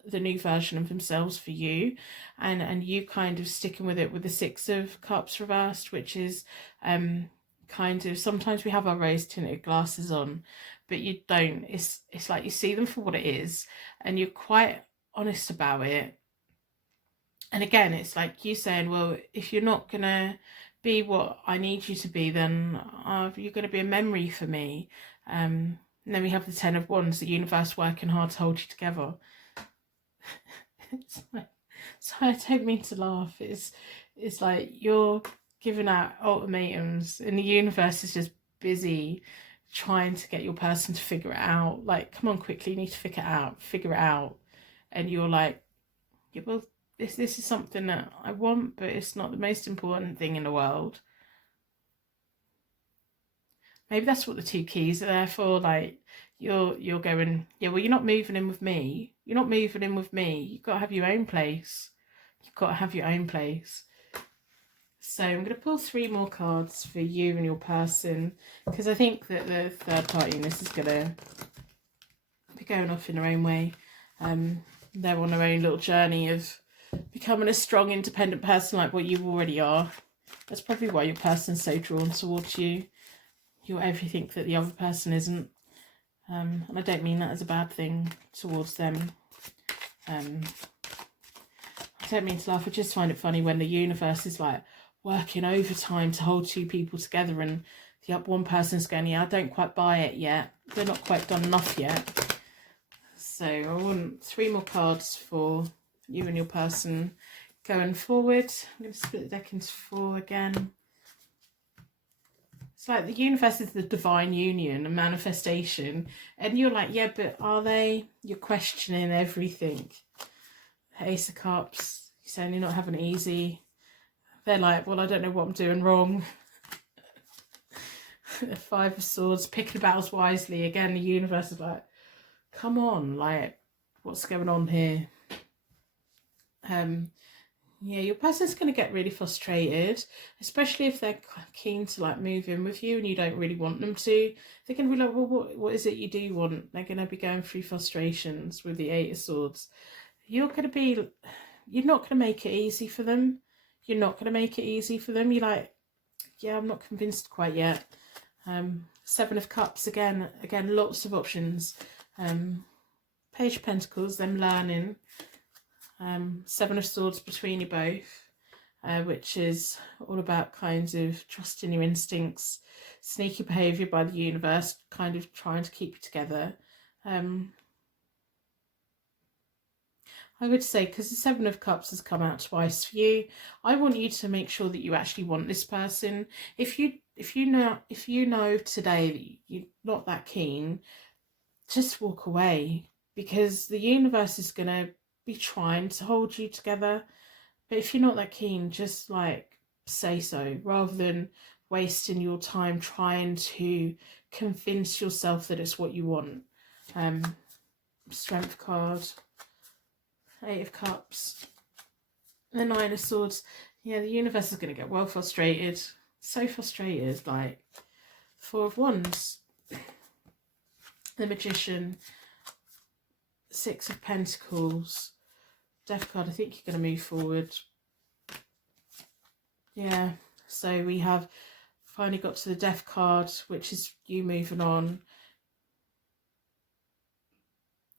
the new version of themselves for you, and you kind of sticking with it with the 6 of Cups reversed, which is kind of, sometimes we have our rose tinted glasses on, but you don't. It's like you see them for what it is and you're quite honest about it. And again, it's like you saying, well, if you're not gonna be what I need you to be, then you're gonna be a memory for me. And then we have the 10 of Wands, the universe working hard to hold you together. It's like, so I don't mean to laugh. It's like you're giving out ultimatums and the universe is just busy trying to get your person to figure it out. Like, come on, quickly, you need to figure it out. And you're like, yeah, well, this is something that I want, but it's not the most important thing in the world. Maybe that's what the 2 keys are there for. Like, you're going, yeah, well, you're not moving in with me. You're not moving in with me. You've got to have your own place. You've got to have your own place. So I'm going to pull 3 more cards for you and your person, because I think that the third party in this is going to be going off in their own way. They're on their own little journey of becoming a strong, independent person like what you already are. That's probably why your person's so drawn towards you. You're everything that the other person isn't. And I don't mean that as a bad thing towards them. I don't mean to laugh. I just find it funny when the universe is like working overtime to hold 2 people together and the one person's going, yeah, I don't quite buy it yet. They're not quite done enough yet. So I want 3 more cards for you and your person going forward. I'm going to split the deck into 4 again. It's like the universe is the divine union and manifestation. And you're like, yeah, but are they? You're questioning everything. Ace of Cups, you're saying you're not having it easy. They're like, well, I don't know what I'm doing wrong. The 5 of Swords, picking battles wisely. Again, the universe is like, come on, like, what's going on here? Yeah, your person's going to get really frustrated, especially if they're keen to like move in with you and you don't really want them to. They're going to be like, well, what is it you do want? They're going to be going through frustrations with the 8 of Swords. You're not going to make it easy for them. You're not going to make it easy for them. You're like, yeah, I'm not convinced quite yet. 7 of Cups, again, lots of options. Page of Pentacles, them learning. 7 of Swords between you both, which is all about kind of trusting your instincts, sneaky behaviour by the universe, kind of trying to keep you together. I I would say, because the Seven of Cups has come out twice for you, I want you to make sure that you actually want this person. If you know today that you're not that keen, just walk away, because the universe is gonna be trying to hold you together. But if you're not that keen, just like say so, rather than wasting your time trying to convince yourself that it's what you want. Strength card, Eight of Cups, the Nine of Swords. Yeah, the universe is going to get well frustrated. So frustrated. Like, Four of Wands, the Magician, Six of Pentacles, Death card. I think you're going to move forward. Yeah, so we have finally got to the Death card, which is you moving on.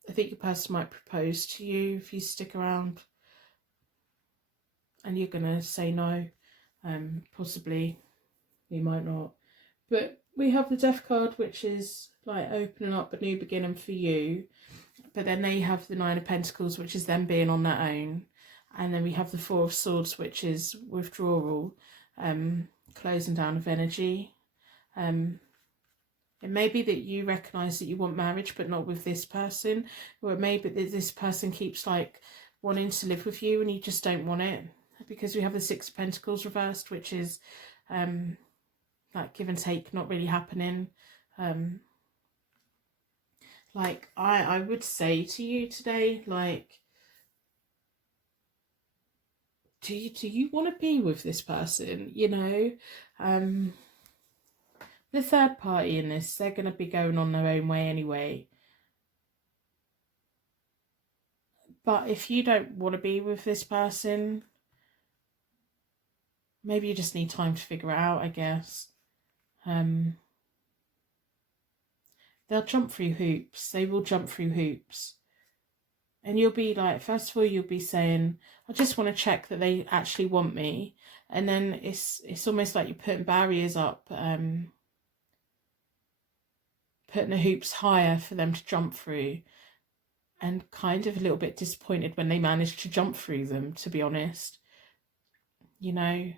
I think your person might propose to you if you stick around, and you're going to say no. Possibly, you might not. But we have the Death card, which is like opening up a new beginning for you. But then they have the Nine of Pentacles, which is them being on their own. And then we have the Four of Swords, which is withdrawal, closing down of energy. It may be that you recognise that you want marriage, but not with this person. Or it may be that this person keeps like wanting to live with you and you just don't want it. Because we have the Six of Pentacles reversed, which is like give and take, not really happening. Like I would say to you today, like, do you want to be with this person? You know, the third party in this, they're going to be going on their own way anyway. But if you don't want to be with this person, maybe you just need time to figure it out, I guess. They'll jump through hoops. They will jump through hoops. And you'll be like, first of all, you'll be saying, I just want to check that they actually want me. And then it's almost like you're putting barriers up, putting the hoops higher for them to jump through. And kind of a little bit disappointed when they manage to jump through them, to be honest. You know,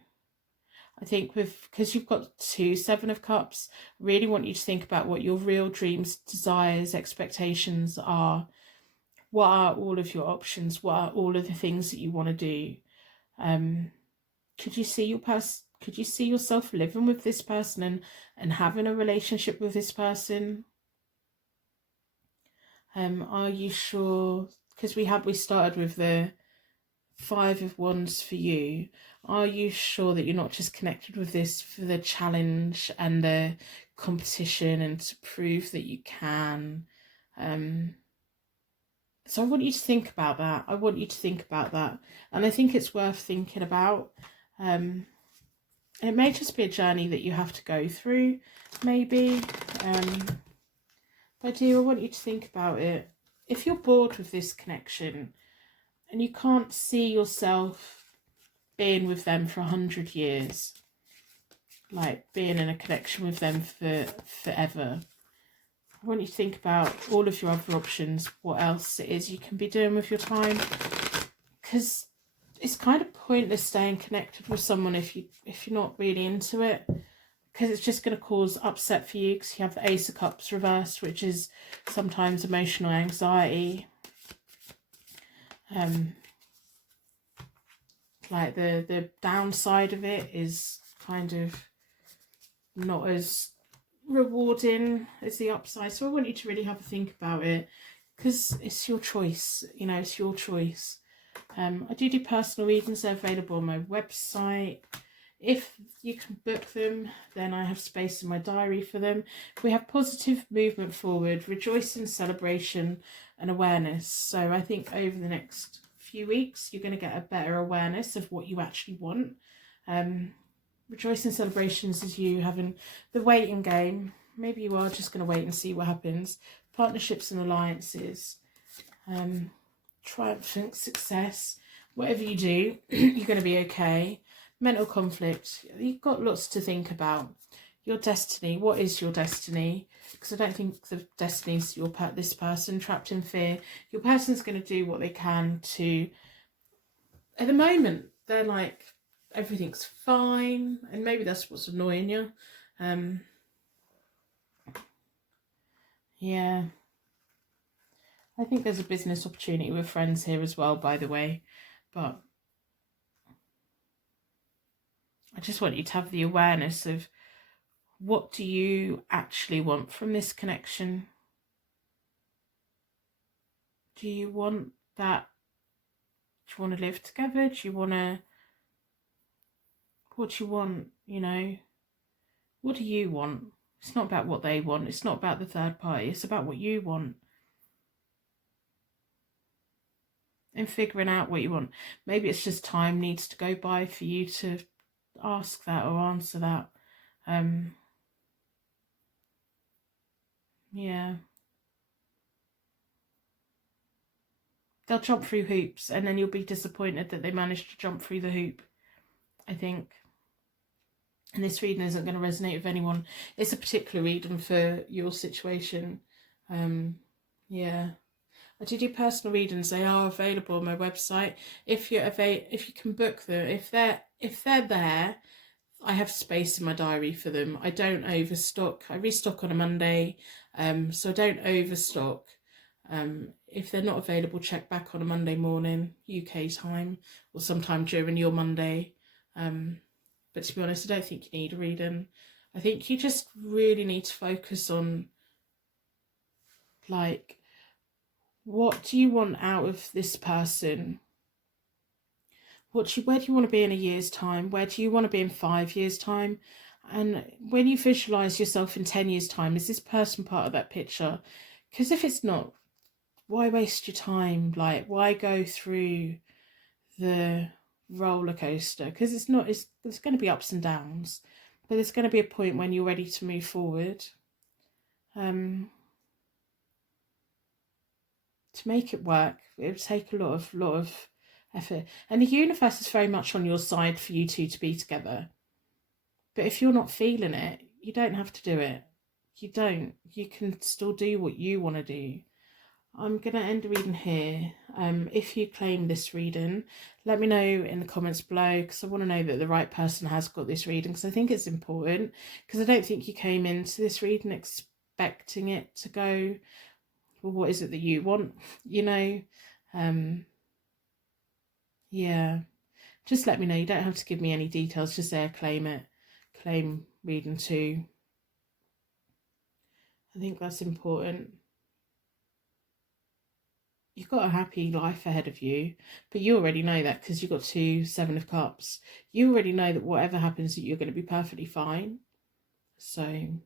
I think because you've got two Seven of Cups, I really want you to think about what your real dreams, desires, expectations are. What are all of your options? What are all of the things that you want to do? Could you see could you see yourself living with this person and having a relationship with this person? Are you sure? Because we started with the Five of Wands for you. Are you sure that you're not just connected with this for the challenge and the competition and to prove that you can? So I want you to think about that. And I think it's worth thinking about. And it may just be a journey that you have to go through, maybe. But I want you to think about it. If you're bored with this connection and you can't see yourself being with them for 100 years, like being in a connection with them for forever, I want you to think about all of your other options, what else it is you can be doing with your time. Because it's kind of pointless staying connected with someone if you're not really into it. Because it's just going to cause upset for you, because you have the Ace of Cups reversed, which is sometimes emotional anxiety. Like the downside of it is kind of not as rewarding as the upside. So I want you to really have a think about it, because it's your choice. You know, it's your choice. I do personal readings. They're available on my website. If you can book them, then I have space in my diary for them. We have positive movement forward, rejoicing, celebration and awareness. So I think over the next few weeks, you're going to get a better awareness of what you actually want. Rejoicing celebrations is you having the waiting game. Maybe you are just going to wait and see what happens. Partnerships and alliances. Triumphant success. Whatever you do, you're going to be okay. Mental conflict. You've got lots to think about. Your destiny. What is your destiny? Because I don't think the destiny is this person trapped in fear. Your person's going to do what they can to... At the moment, they're like, everything's fine. And maybe that's what's annoying you. Yeah. I think there's a business opportunity with friends here as well, by the way. But I just want you to have the awareness of, what do you actually want from this connection? Do you want that? Do you want to live together? Do you want to... What do you want, you know? What do you want? It's not about what they want. It's not about the third party. It's about what you want. And figuring out what you want. Maybe it's just time needs to go by for you to ask that or answer that. Yeah. They'll jump through hoops and then you'll be disappointed that they managed to jump through the hoop, I think. And this reading isn't going to resonate with anyone. It's a particular reading for your situation. Yeah. I do personal readings. They are available on my website. If you can book them, if they're there, I have space in my diary for them. I don't overstock. I restock on a Monday, so I don't overstock. If they're not available, check back on a Monday morning, UK time, or sometime during your Monday. But to be honest, I don't think you need a reading. I think you just really need to focus on, like, what do you want out of this person? Where do you want to be in a year's time? Where do you want to be in 5 years' time? And when you visualize yourself in 10 years' time, is this person part of that picture? Because if it's not, why waste your time? Like, why go through the roller coaster? Because it's going to be ups and downs, but there's going to be a point when you're ready to move forward. To make it work, it would take a lot of effort, and the universe is very much on your side for you two to be together. But if you're not feeling it, you don't have to do it. You can still do what you want to do. I'm going to end the reading here. If you claim this reading, let me know in the comments below, because I want to know that the right person has got this reading, because I think it's important, because I don't think you came into this reading expecting it to go, well, what is it that you want, you know? Yeah, just let me know. You don't have to give me any details, just say I claim reading 2. I think that's important. You've got a happy life ahead of you, but you already know that, because you've got 2 7 of Cups. You already know that whatever happens, that you're going to be perfectly fine. So I'm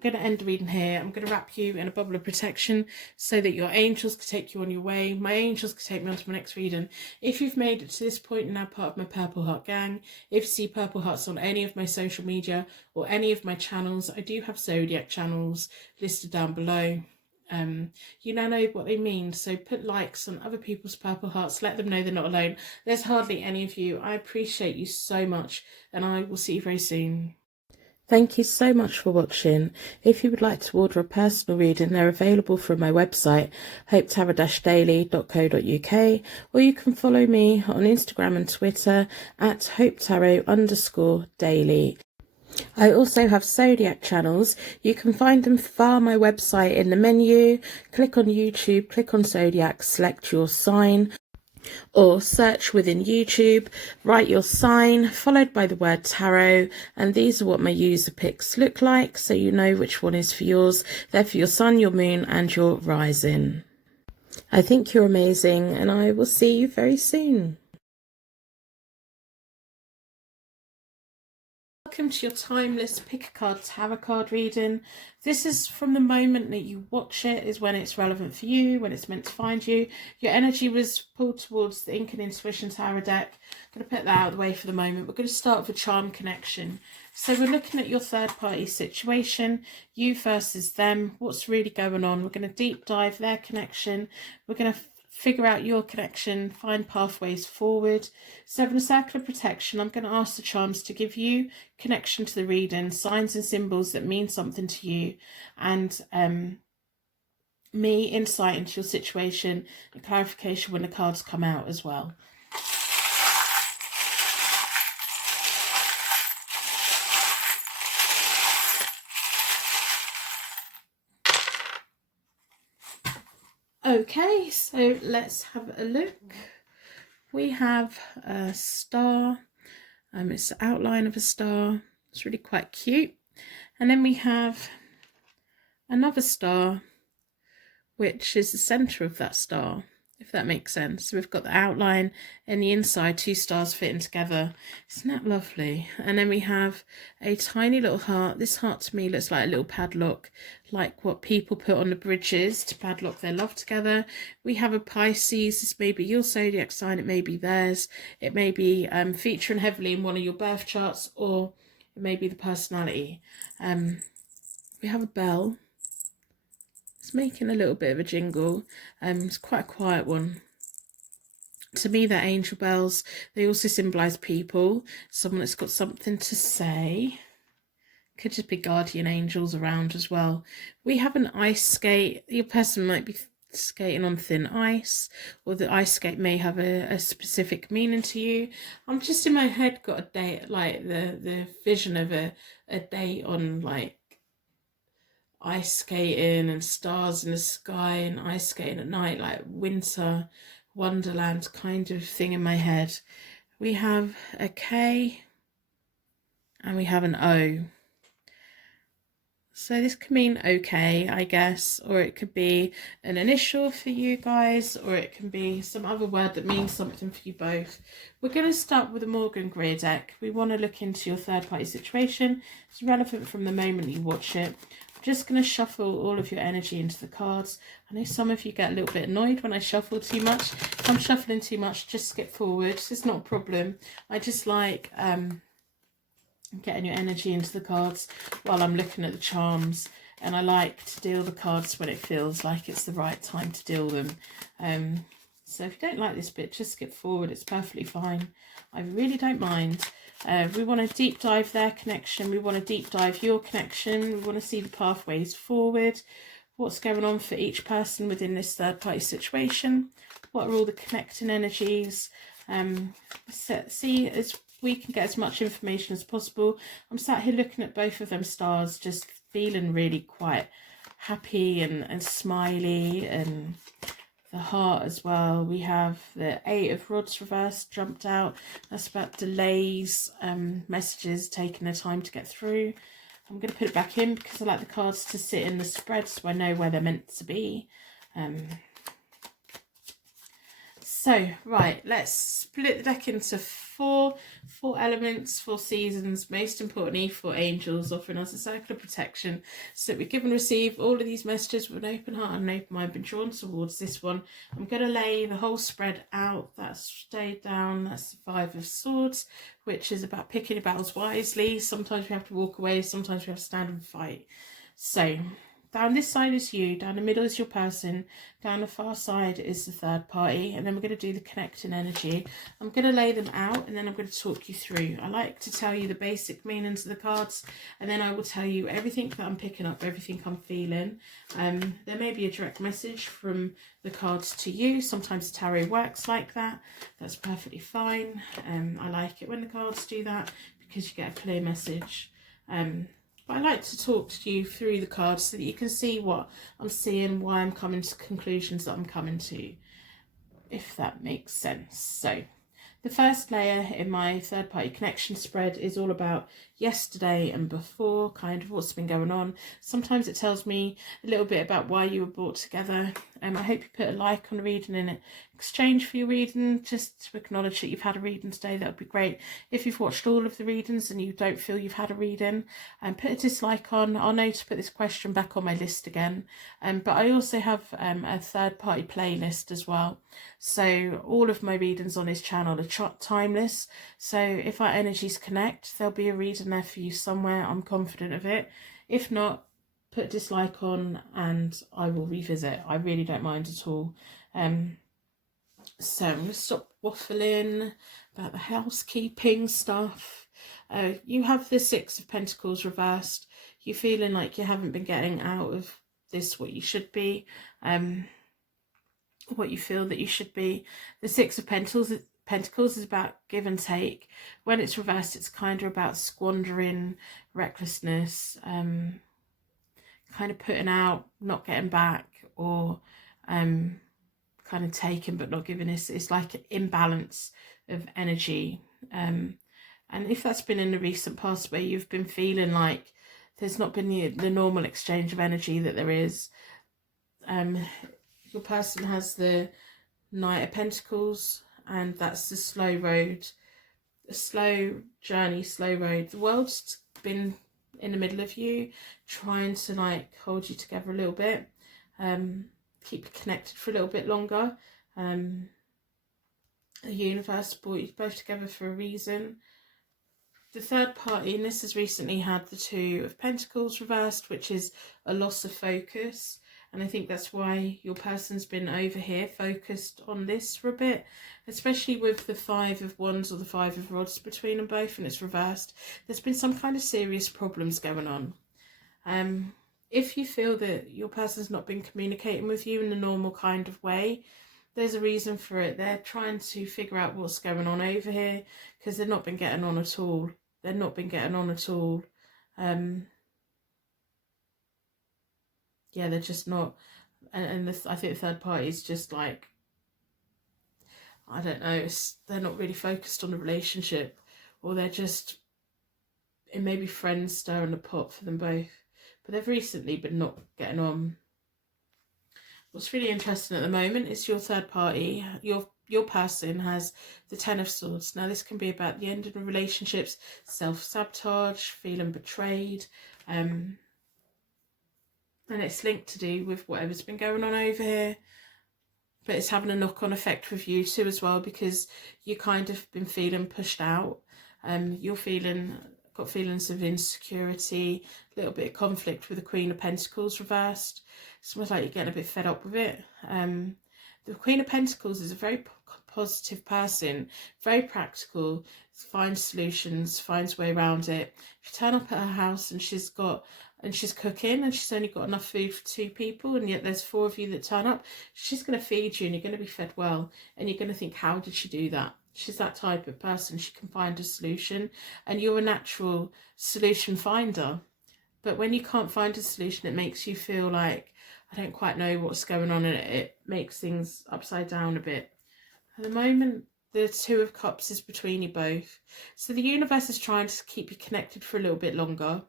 going to end the reading here. I'm going to wrap you in a bubble of protection so that your angels can take you on your way. My angels can take me on to my next reading. If you've made it to this point and now part of my Purple Heart gang, if you see Purple Hearts on any of my social media or any of my channels, I do have zodiac channels listed down below. You now know what they mean, so put likes on other people's Purple Hearts, let them know they're not alone. There's hardly any of you. I appreciate you so much, and I will see you very soon. Thank you so much for watching. If you would like to order a personal reading, they're available from my website, hopetarot-daily.co.uk, or you can follow me on Instagram and Twitter at hopetarot_daily. I also have zodiac channels. You can find them via my website in the menu. Click on YouTube, click on zodiac, select your sign, or search within YouTube, write your sign followed by the word tarot, and these are what my user picks look like, so you know which one is for yours. They're for your sun, your moon and your rising. I think you're amazing, and I will see you very soon. Welcome to your timeless pick a card tarot card reading. This is from the moment that you watch it is when it's relevant for you, when it's meant to find you. Your energy was pulled towards the Ink and Intuition Tarot deck. I'm going to put that out of the way for the moment. We're going to start with a charm connection. So we're looking at your third party situation, you versus them, what's really going on. We're going to deep dive their connection. We're going to figure out your connection, find pathways forward. So in a circle of protection, I'm going to ask the charms to give you connection to the reading, signs and symbols that mean something to you, and me insight into your situation and clarification when the cards come out as well. Okay, so let's have a look. We have a star. It's the outline of a star. It's really quite cute. And then we have another star, which is the center of that star, if that makes sense. So we've got the outline and the inside, two stars fitting together. Isn't that lovely? And then we have a tiny little heart. This heart to me looks like a little padlock, like what people put on the bridges to padlock their love together. We have a Pisces. This may be your zodiac sign, it may be theirs, it may be featuring heavily in one of your birth charts, or it may be the personality. We have a bell. It's making a little bit of a jingle. It's quite a quiet one. To me, they're angel bells. They also symbolise people, someone that's got something to say. Could just be guardian angels around as well. We have an ice skate. Your person might be skating on thin ice, or the ice skate may have a specific meaning to you. I'm just in my head got a date, like the vision of a date on like ice skating and stars in the sky and ice skating at night, like winter wonderland kind of thing in my head. We have a K and we have an O. So this could mean okay, I guess, or it could be an initial for you guys, or it can be some other word that means something for you both. We're going to start with the Morgan Greer deck. We want to look into your third party situation. It's relevant from the moment you watch it. I'm just going to shuffle all of your energy into the cards. I know some of you get a little bit annoyed when I shuffle too much. If I'm shuffling too much, just skip forward. It's not a problem. I just like getting your energy into the cards while I'm looking at the charms, and I like to deal the cards when it feels like it's the right time to deal them. So if you don't like this bit, just skip forward. It's perfectly fine. I really don't mind. We want to deep dive their connection. We want to deep dive your connection. We want to see the pathways forward. What's going on for each person within this third party situation? What are all the connecting energies? See as we can get as much information as possible. I'm sat here looking at both of them stars, just feeling really quite happy and smiley, and the heart as well. We have the Eight of Rods reversed jumped out. That's about delays, messages taking their time to get through. I'm going to put it back in because I like the cards to sit in the spread so I know where they're meant to be. So, right, let's split the deck into four elements, 4 seasons, most importantly 4 angels, offering us a circle of protection so that we give and receive all of these messages with an open heart and an open mind, been drawn towards this one. I'm going to lay the whole spread out. That's stayed down. That's the 5 of Swords, which is about picking your battles wisely. Sometimes we have to walk away, sometimes we have to stand and fight. So, down this side is you, down the middle is your person, down the far side is the third party, and then we're going to do the connecting energy. I'm going to lay them out and then I'm going to talk you through. I like to tell you the basic meanings of the cards, and then I will tell you everything that I'm picking up, everything I'm feeling. There may be a direct message from the cards to you. Sometimes tarot works like that. That's perfectly fine. I like it when the cards do that because you get a clear message. But I like to talk to you through the cards so that you can see what I'm seeing, why I'm coming to conclusions that I'm coming to, if that makes sense. So the first layer in my third party connection spread is all about yesterday and before, kind of what's been going on. Sometimes it tells me a little bit about why you were brought together. I hope you put a like on the reading in exchange for your reading, just to acknowledge that you've had a reading today. That would be great. If you've watched all of the readings and you don't feel you've had a reading, put a dislike on. I'll know to put this question back on my list again. But I also have a third party playlist as well. So all of my readings on this channel are timeless. So if our energies connect, there'll be a reading there for you somewhere. I'm confident of it. If not, put dislike on and I will revisit. I really don't mind at all. So I'm going to stop waffling about the housekeeping stuff. You have the Six of Pentacles reversed. You're feeling like you haven't been getting out of this what you should be, what you feel that you should be. The Six of Pentacles is about give and take. When it's reversed, it's kind of about squandering, recklessness, kind of putting out, not getting back, or kind of taken but not given. It's like an imbalance of energy, and if that's been in the recent past where you've been feeling like there's not been the normal exchange of energy that there is, your person has the Knight of Pentacles, and that's the slow road, a slow journey, slow road. The world's been in the middle of you, trying to like hold you together a little bit, keep you connected for a little bit longer. The universe brought you both together for a reason. The third party, and this has recently had the Two of Pentacles reversed, which is a loss of focus. And I think that's why your person's been over here focused on this for a bit, especially with the Five of Wands or the Five of Rods between them both, and it's reversed. There's been some kind of serious problems going on. If you feel that your person's not been communicating with you in the normal kind of way, there's a reason for it. They're trying to figure out what's going on over here because they've not been getting on at all. They've not been getting on at all. Yeah, they're just not. And I think the third party is just like, I don't know, they're not really focused on the relationship, or they're just, it may be friends stirring the pot for them both. But they've recently been not getting on. What's really interesting at the moment is your third party, your person has the Ten of Swords. Now this can be about the end of the relationships, self-sabotage, feeling betrayed, and it's linked to do with whatever's been going on over here. But it's having a knock-on effect with you too as well, because you kind of been feeling pushed out. You're got feelings of insecurity, a little bit of conflict with the Queen of Pentacles reversed. It's almost like you're getting a bit fed up with it. The Queen of Pentacles is a very positive person, very practical, finds solutions, finds way around it. If you turn up at her house and she's cooking and she's only got enough food for 2 people, and yet there's 4 of you that turn up, she's going to feed you and you're going to be fed well, and you're going to think, how did she do that? She's that type of person. She can find a solution, and you're a natural solution finder. But when you can't find a solution, it makes you feel like, I don't quite know what's going on, and it makes things upside down a bit. At the moment, the Two of Cups is between you both. So the universe is trying to keep you connected for a little bit longer.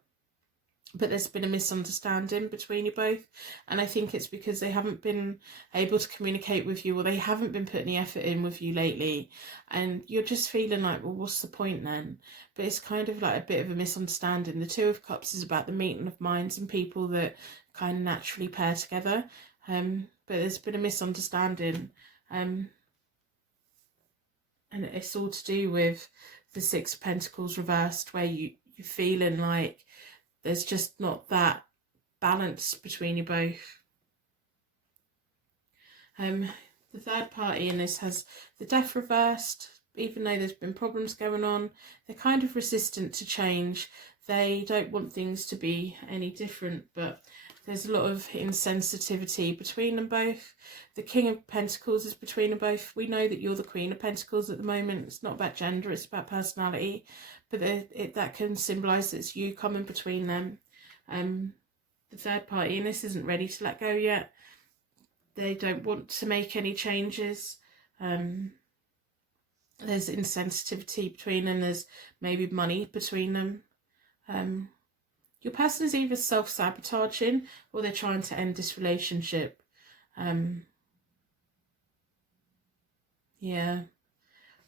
But there's been a misunderstanding between you both, and I think it's because they haven't been able to communicate with you, or they haven't been putting the effort in with you lately, and you're just feeling like, well, what's the point then? But it's kind of like a bit of a misunderstanding. The Two of Cups is about the meeting of minds and people that kind of naturally pair together, but there's been a misunderstanding, and it's all to do with the Six of Pentacles reversed, where you're feeling like there's just not that balance between you both. The third party in this has the Death reversed. Even though there's been problems going on, they're kind of resistant to change. They don't want things to be any different, but there's a lot of insensitivity between them both. The King of Pentacles is between them both. We know that you're the Queen of Pentacles at the moment. It's not about gender, it's about personality. But that can symbolise that it's you coming between them. The third party, and this isn't ready to let go yet. They don't want to make any changes. There's insensitivity between them. There's maybe money between them. Your person is either self-sabotaging, or they're trying to end this relationship. Yeah.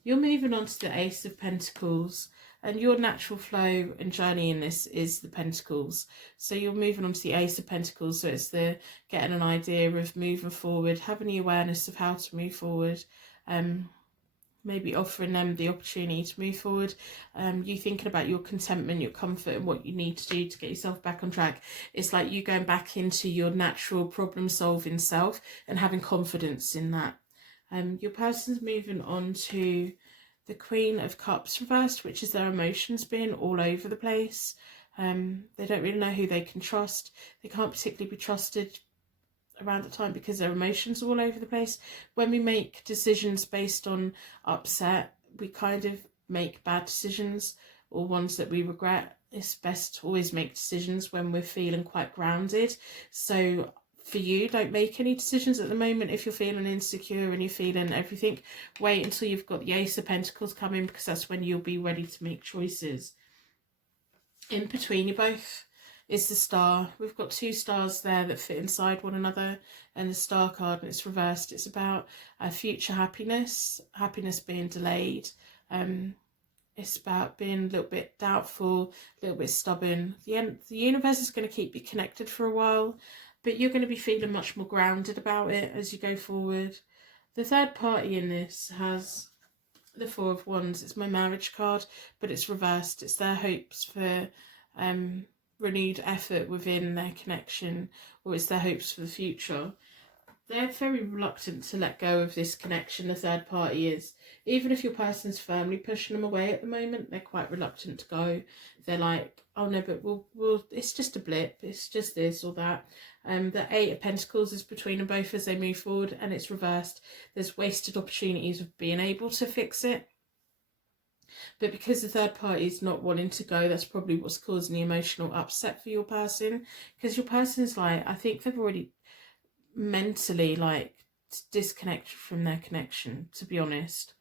You're moving on to the Ace of Pentacles, and your natural flow and journey in this is the Pentacles. So you're moving on to the Ace of Pentacles, so it's the getting an idea of moving forward, having the awareness of how to move forward, maybe offering them the opportunity to move forward. You thinking about your contentment, your comfort, and what you need to do to get yourself back on track. It's like you going back into your natural problem-solving self and having confidence in that. Your person's moving on to the Queen of Cups reversed, which is their emotions being all over the place. They don't really know who they can trust. They can't particularly be trusted around the time because their emotions are all over the place. When we make decisions based on upset, we kind of make bad decisions or ones that we regret. It's best to always make decisions when we're feeling quite grounded. So for you, don't make any decisions at the moment if you're feeling insecure and you're feeling everything. Wait until you've got the Ace of Pentacles coming, because that's when you'll be ready to make choices. In between you both is the Star. We've got two stars there that fit inside one another, and the Star card, and it's reversed. It's about future happiness being delayed. It's about being a little bit doubtful, a little bit stubborn. The universe is going to keep you connected for a while, but you're going to be feeling much more grounded about it as you go forward. The third party in this has the Four of Wands. It's my marriage card, but it's reversed. It's their hopes for renewed effort within their connection, or it's their hopes for the future. They're very reluctant to let go of this connection, the third party is. Even if your person's firmly pushing them away at the moment, they're quite reluctant to go. They're like, oh no, but we'll it's just a blip, it's just this or that. The Eight of Pentacles is between them both as they move forward, and it's reversed. There's wasted opportunities of being able to fix it. But because the third party is not wanting to go, that's probably what's causing the emotional upset for your person. Because your person's like, I think they've already mentally like disconnected from their connection, to be honest.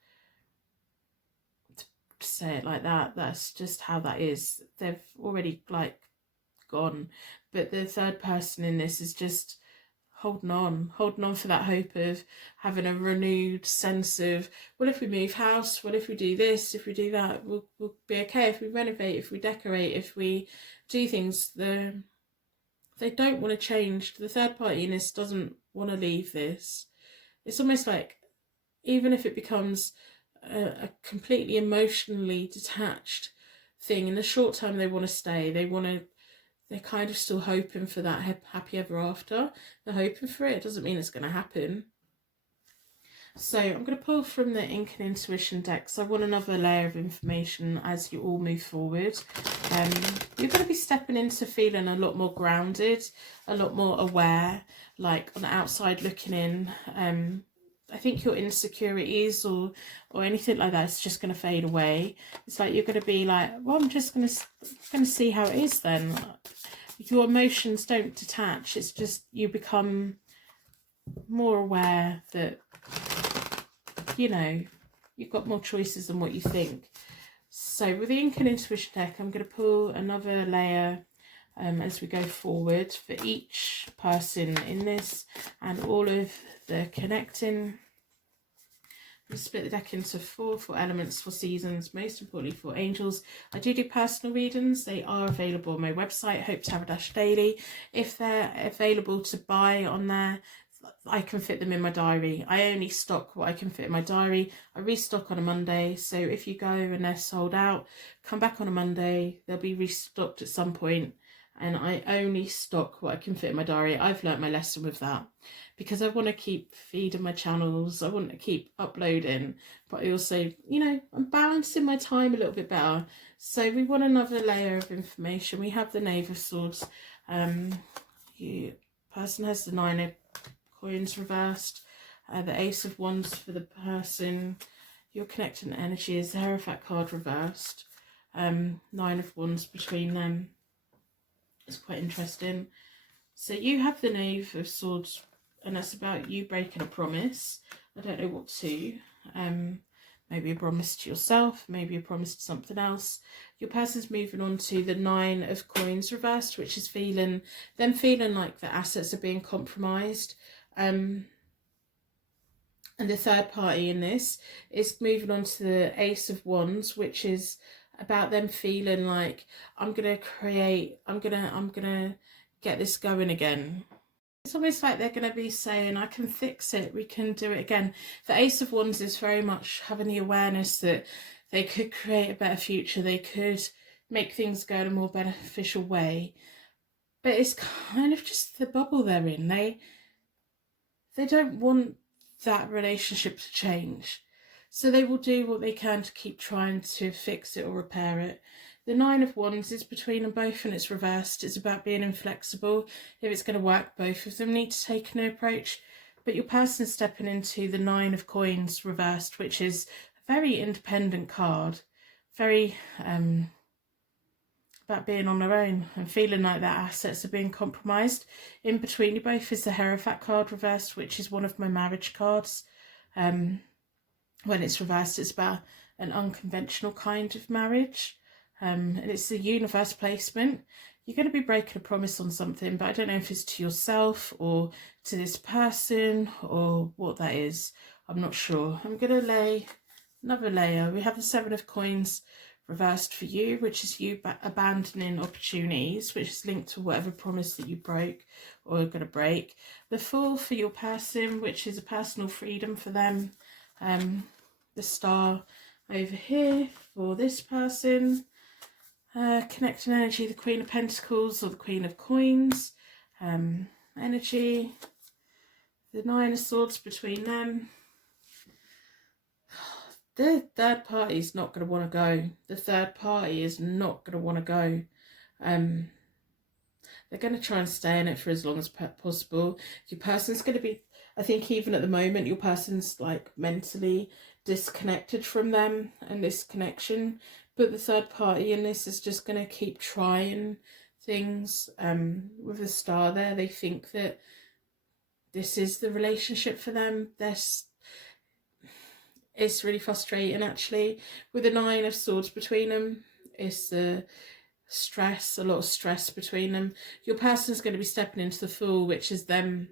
To say it like that, that's just how that is. They've already like gone. But the third person in this is just holding on for that hope of having a renewed sense of, what if we move house, what if we do this, if we do that, we'll be okay. If we renovate, if we decorate, if we do things, they don't want to change. The third party in this doesn't want to leave this. It's almost like, even if it becomes a completely emotionally detached thing, in the short term they want to stay. They're kind of still hoping for that happy ever after. They're hoping for it. It doesn't mean it's going to happen. So I'm going to pull from the Ink and Intuition deck. So I want another layer of information as you all move forward. You're going to be stepping into feeling a lot more grounded, a lot more aware, like on the outside looking in. I think your insecurities or anything like that is just going to fade away. It's like you're going to be like, well, I'm just going to see how it is then. Your emotions don't detach. It's just you become more aware that, you know, you've got more choices than what you think. So with the Ink and Intuition deck, I'm going to pull another layer as we go forward for each person in this and all of the connecting. We split the deck into four elements, 4 seasons, most importantly 4 angels. I do personal readings. They are available on my website, Hope Tarot Daily. If they're available to buy on there, I can fit them in my diary. I only stock what I can fit in my diary. I restock on a Monday, so if you go and they're sold out, come back on a Monday. They'll be restocked at some point, and I only stock what I can fit in my diary. I've learnt my lesson with that, because I want to keep feeding my channels. I want to keep uploading, but I also, you know, I'm balancing my time a little bit better. So we want another layer of information. We have the Knave of Swords. You person has the 9 of Coins reversed, the Ace of Wands for the person. Your connecting energy is the Hierophant card reversed. 9 of Wands between them. It's quite interesting. So you have the Knave of Swords, and that's about you breaking a promise. I don't know what to. Maybe a promise to yourself, maybe a promise to something else. Your person's moving on to the 9 of Coins reversed, which is feeling like the assets are being compromised. And the third party in this is moving on to the Ace of Wands, which is about them feeling like, I'm gonna get this going again. It's almost like they're going to be saying, I can fix it, we can do it again. The Ace of Wands is very much having the awareness that they could create a better future, they could make things go in a more beneficial way. But it's kind of just the bubble they're in. They don't want that relationship to change. So they will do what they can to keep trying to fix it or repair it. The Nine of Wands is between them both and it's reversed. It's about being inflexible. If it's going to work, both of them need to take a new approach. But your person's stepping into the Nine of Coins reversed, which is a very independent card. Very about being on their own and feeling like their assets are being compromised. In between you both is the Hierophant card reversed, which is one of my marriage cards. When it's reversed, it's about an unconventional kind of marriage. And it's the universe placement. You're going to be breaking a promise on something, but I don't know if it's to yourself or to this person or what that is. I'm not sure. I'm going to lay another layer. We have the Seven of Coins reversed for you, which is you abandoning opportunities, which is linked to whatever promise that you broke or are going to break. The Fool for your person, which is a personal freedom for them. The Star over here for this person. Connecting energy, the Queen of Pentacles or the Queen of Coins. Energy. The Nine of Swords between them. The third party is not going to want to go. The third party is not going to want to go. They're going to try and stay in it for as long as possible. Your person's going to be, I think even at the moment, your person's like mentally disconnected from them and this connection. But the third party in this is just going to keep trying things. With the Star there, they think that this is the relationship for them. It's really frustrating actually. With the Nine of Swords between them, it's the stress, a lot of stress between them. Your person's going to be stepping into the Fool, which is them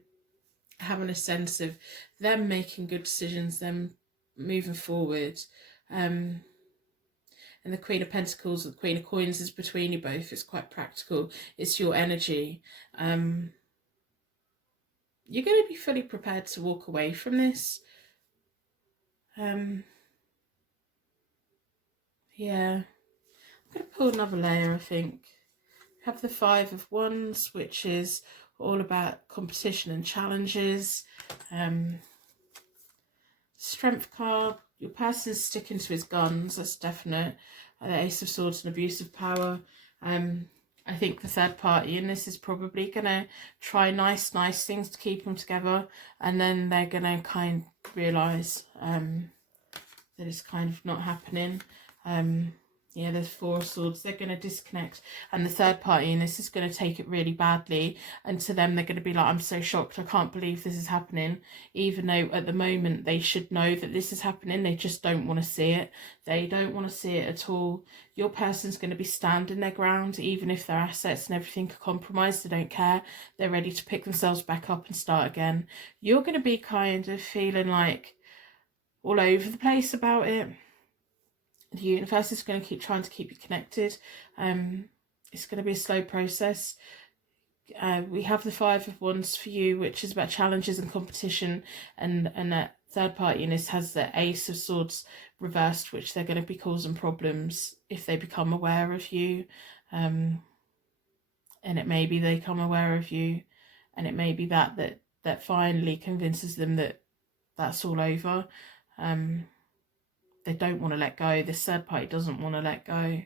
having a sense of them making good decisions, them moving forward. And the Queen of Pentacles or the Queen of Coins is between you both. It's quite practical. It's your energy. You're going to be fully prepared to walk away from this. Yeah, I'm going to pull another layer, I think. We have the Five of Wands, which is all about competition and challenges. Strength card, your person's sticking to his guns, that's definite. The Ace of Swords and abuse of power. I think the third party in this is probably going to try nice things to keep them together, and then they're going to kind of realise that it's kind of not happening. Yeah, there's Four of Swords. They're going to disconnect, and the third party in this is going to take it really badly, and to them they're going to be like, I'm so shocked, I can't believe this is happening, even though at the moment they should know that this is happening. They just don't want to see it. They don't want to see it at all. Your person's going to be standing their ground, even if their assets and everything are compromised. They don't care. They're ready to pick themselves back up and start again. You're going to be kind of feeling like all over the place about it. The universe is going to keep trying to keep you connected. It's going to be a slow process. We have the Five of Wands for you, which is about challenges and competition, and that third party in this has the Ace of Swords reversed, which they're going to be causing problems if they become aware of you. And it may be they become aware of you, and it may be that finally convinces them that that's all over. They don't want to let go. This third party doesn't want to let go.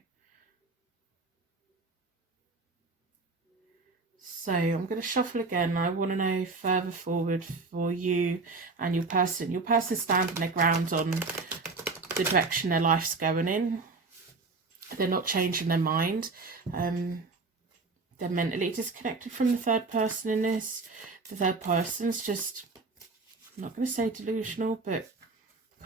So I'm going to shuffle again. I want to know further forward for you and your person. Your person standing their ground on the direction their life's going in. They're not changing their mind. They're mentally disconnected from the third person in this. The third person's just, I'm not going to say delusional, but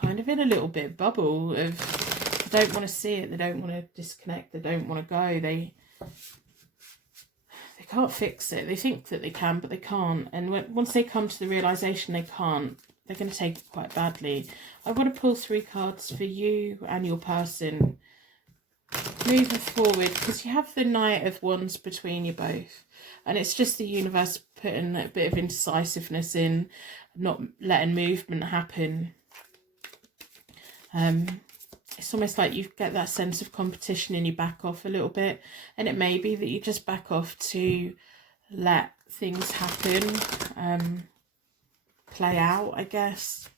kind of in a little bit bubble of they don't want to see it, they don't want to disconnect, they don't want to go, they can't fix it. They think that they can, but they can't, and once they come to the realization they can't, they're going to take it quite badly. I want to pull 3 cards for you and your person moving forward, because you have the Knight of Wands between you both, and it's just the universe putting a bit of indecisiveness in, not letting movement happen. It's almost like you get that sense of competition and you back off a little bit, and it may be that you just back off to let things happen. play out, I guess.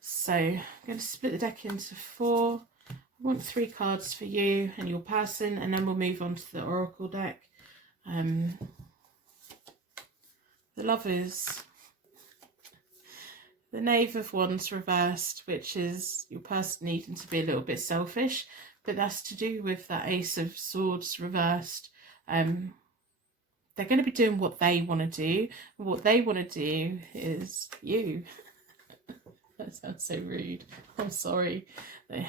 So I'm going to split the deck into 4. I want 3 cards for you and your person, and then we'll move on to the Oracle deck. The Lovers. The Knave of Wands reversed, which is your person needing to be a little bit selfish, but that's to do with that Ace of Swords reversed. They're going to be doing what they want to do. What they want to do is you. That sounds so rude. I'm sorry. The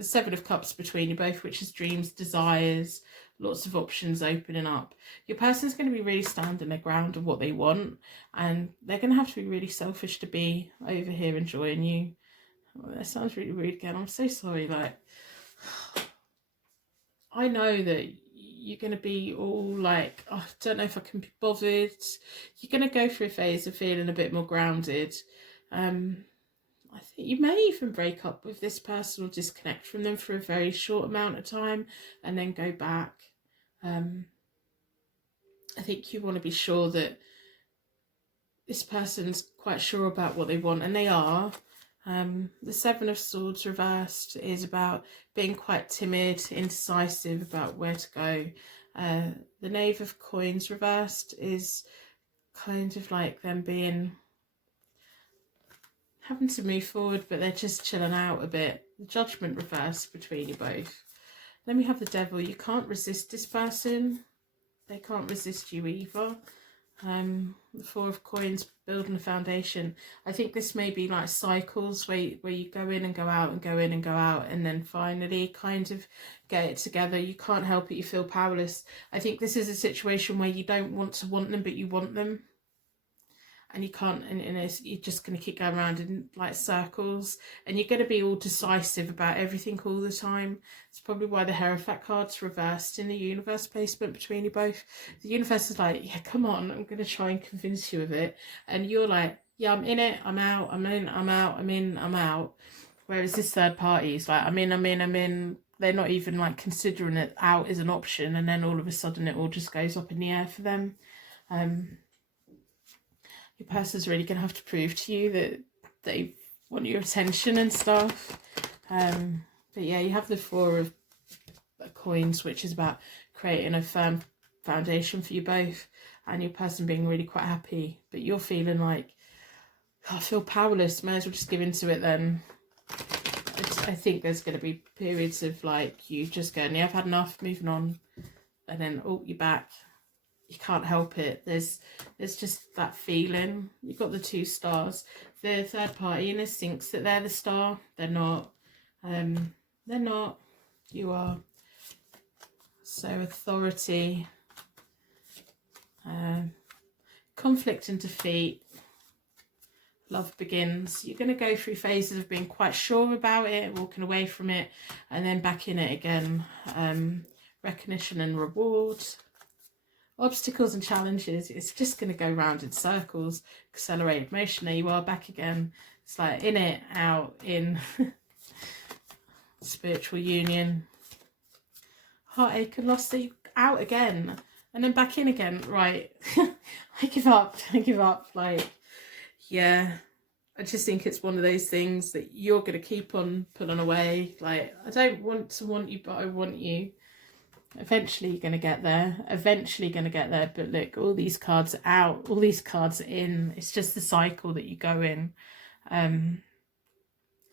7 of Cups between you both, which is dreams, desires, lots of options opening up. Your person's going to be really standing their ground of what they want, and they're going to have to be really selfish to be over here enjoying you. Oh, that sounds really rude again. I'm so sorry. Like, I know that you're going to be all like, oh, I don't know if I can be bothered. You're going to go through a phase of feeling a bit more grounded. I think you may even break up with this person or disconnect from them for a very short amount of time and then go back. I think you want to be sure that this person's quite sure about what they want, and they are. The 7 of Swords reversed is about being quite timid, indecisive about where to go. The Knave of Coins reversed is kind of like them having to move forward, but they're just chilling out a bit. The Judgment reversed between you both. Then we have the Devil. You can't resist this person. They can't resist you either. The 4 of Coins, building a foundation. I think this may be like cycles where you go in and go out and go in and go out, and then finally kind of get it together. You can't help it. You feel powerless. I think this is a situation where you don't want to want them, but you want them. And you can't, and you're just going to keep going around in like circles, and you're going to be all decisive about everything all the time. It's probably why the Hierophant card's reversed in the universe placement between you both. The universe is like, yeah, come on, I'm going to try and convince you of it. And you're like, yeah, I'm in it, I'm out, I'm in, I'm out, I'm in, I'm out. Whereas this third party is like, I'm in. They're not even like considering it out as an option, and then all of a sudden it all just goes up in the air for them. Your person's really going to have to prove to you that they want your attention and stuff. But yeah, you have the 4 of Coins, which is about creating a firm foundation for you both, and your person being really quite happy. But you're feeling like, oh, I feel powerless, may as well just give into it then. I think there's going to be periods of like you just going, yeah, I've had enough, moving on. And then, oh, you're back. You can't help it. There's just that feeling. You've got the 2 stars. The third party in us thinks that they're the star. They're not. They're not. You are. So authority, conflict and defeat. Love begins. You're going to go through phases of being quite sure about it, walking away from it, and then back in it again. Recognition and reward. Obstacles and challenges, it's just going to go round in circles. Accelerated motion, there you are, back again. It's like in it, out, in. Spiritual union. Heartache and loss, out again. And then back in again. Right. I give up. Like, yeah. I just think it's one of those things that you're going to keep on pulling away. Like, I don't want to want you, but I want you. Eventually you're going to get there. But look, all these cards are out, all these cards are in. It's just the cycle that you go in.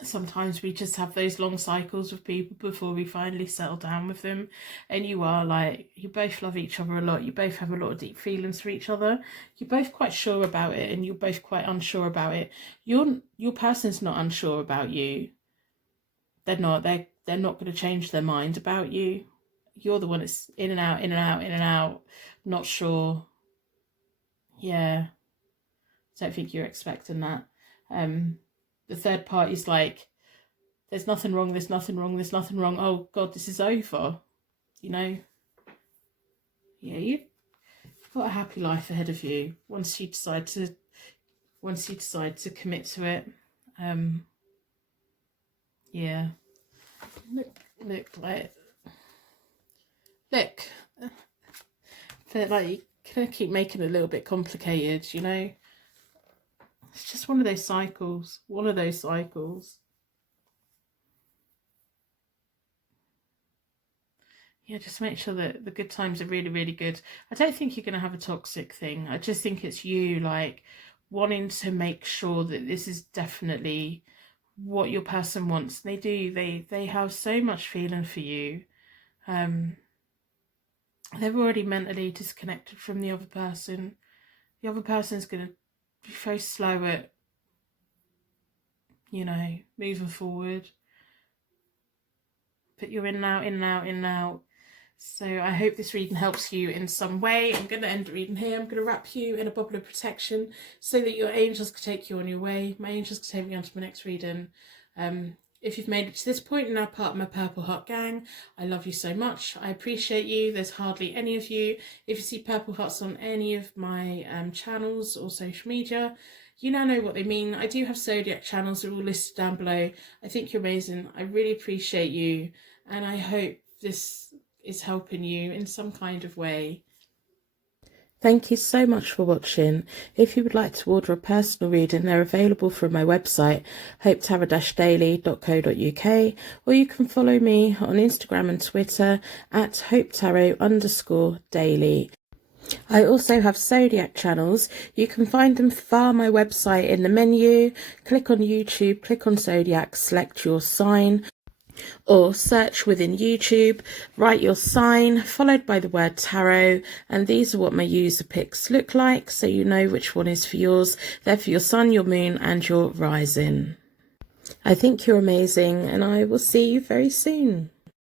Sometimes we just have those long cycles with people before we finally settle down with them. And you are like, you both love each other a lot. You both have a lot of deep feelings for each other. You're both quite sure about it, and you're both quite unsure about it. Your person's not unsure about you. They're not going to change their mind about you. You're the one that's in and out, not sure. Yeah. Don't think you're expecting that. The third party's like, there's nothing wrong. Oh God, this is over. You know? Yeah, you've got a happy life ahead of you once you decide to commit to it. Yeah. Look, but like, you kind of keep making it a little bit complicated, you know? It's just one of those cycles, one of those cycles. Yeah, just make sure that the good times are really, really good. I don't think you're going to have a toxic thing. I just think it's you, like, wanting to make sure that this is definitely what your person wants. They do. They have so much feeling for you. They're already mentally disconnected from the other person. The other person's going to be very slow at, moving forward. But you're in now, in now, in now. So I hope this reading helps you in some way. I'm going to end the reading here. I'm going to wrap you in a bubble of protection so that your angels can take you on your way. My angels can take me on to my next reading. If you've made it to this point and now part of my Purple Heart gang, I love you so much. I appreciate you. There's hardly any of you. If you see Purple Hearts on any of my channels or social media, you now know what they mean. I do have zodiac channels. They're all listed down below. I think you're amazing. I really appreciate you. And I hope this is helping you in some kind of way. Thank you so much for watching. If you would like to order a personal reading, they're available from my website, hopetarot-daily.co.uk, or you can follow me on Instagram and Twitter at hopetarot_daily. I also have zodiac channels. You can find them via my website in the menu. Click on YouTube, click on zodiac, select your sign, or search within YouTube, write your sign, followed by the word tarot, and these are what my user picks look like, so you know which one is for yours. They're for your sun, your moon, and your rising. I think you're amazing, and I will see you very soon.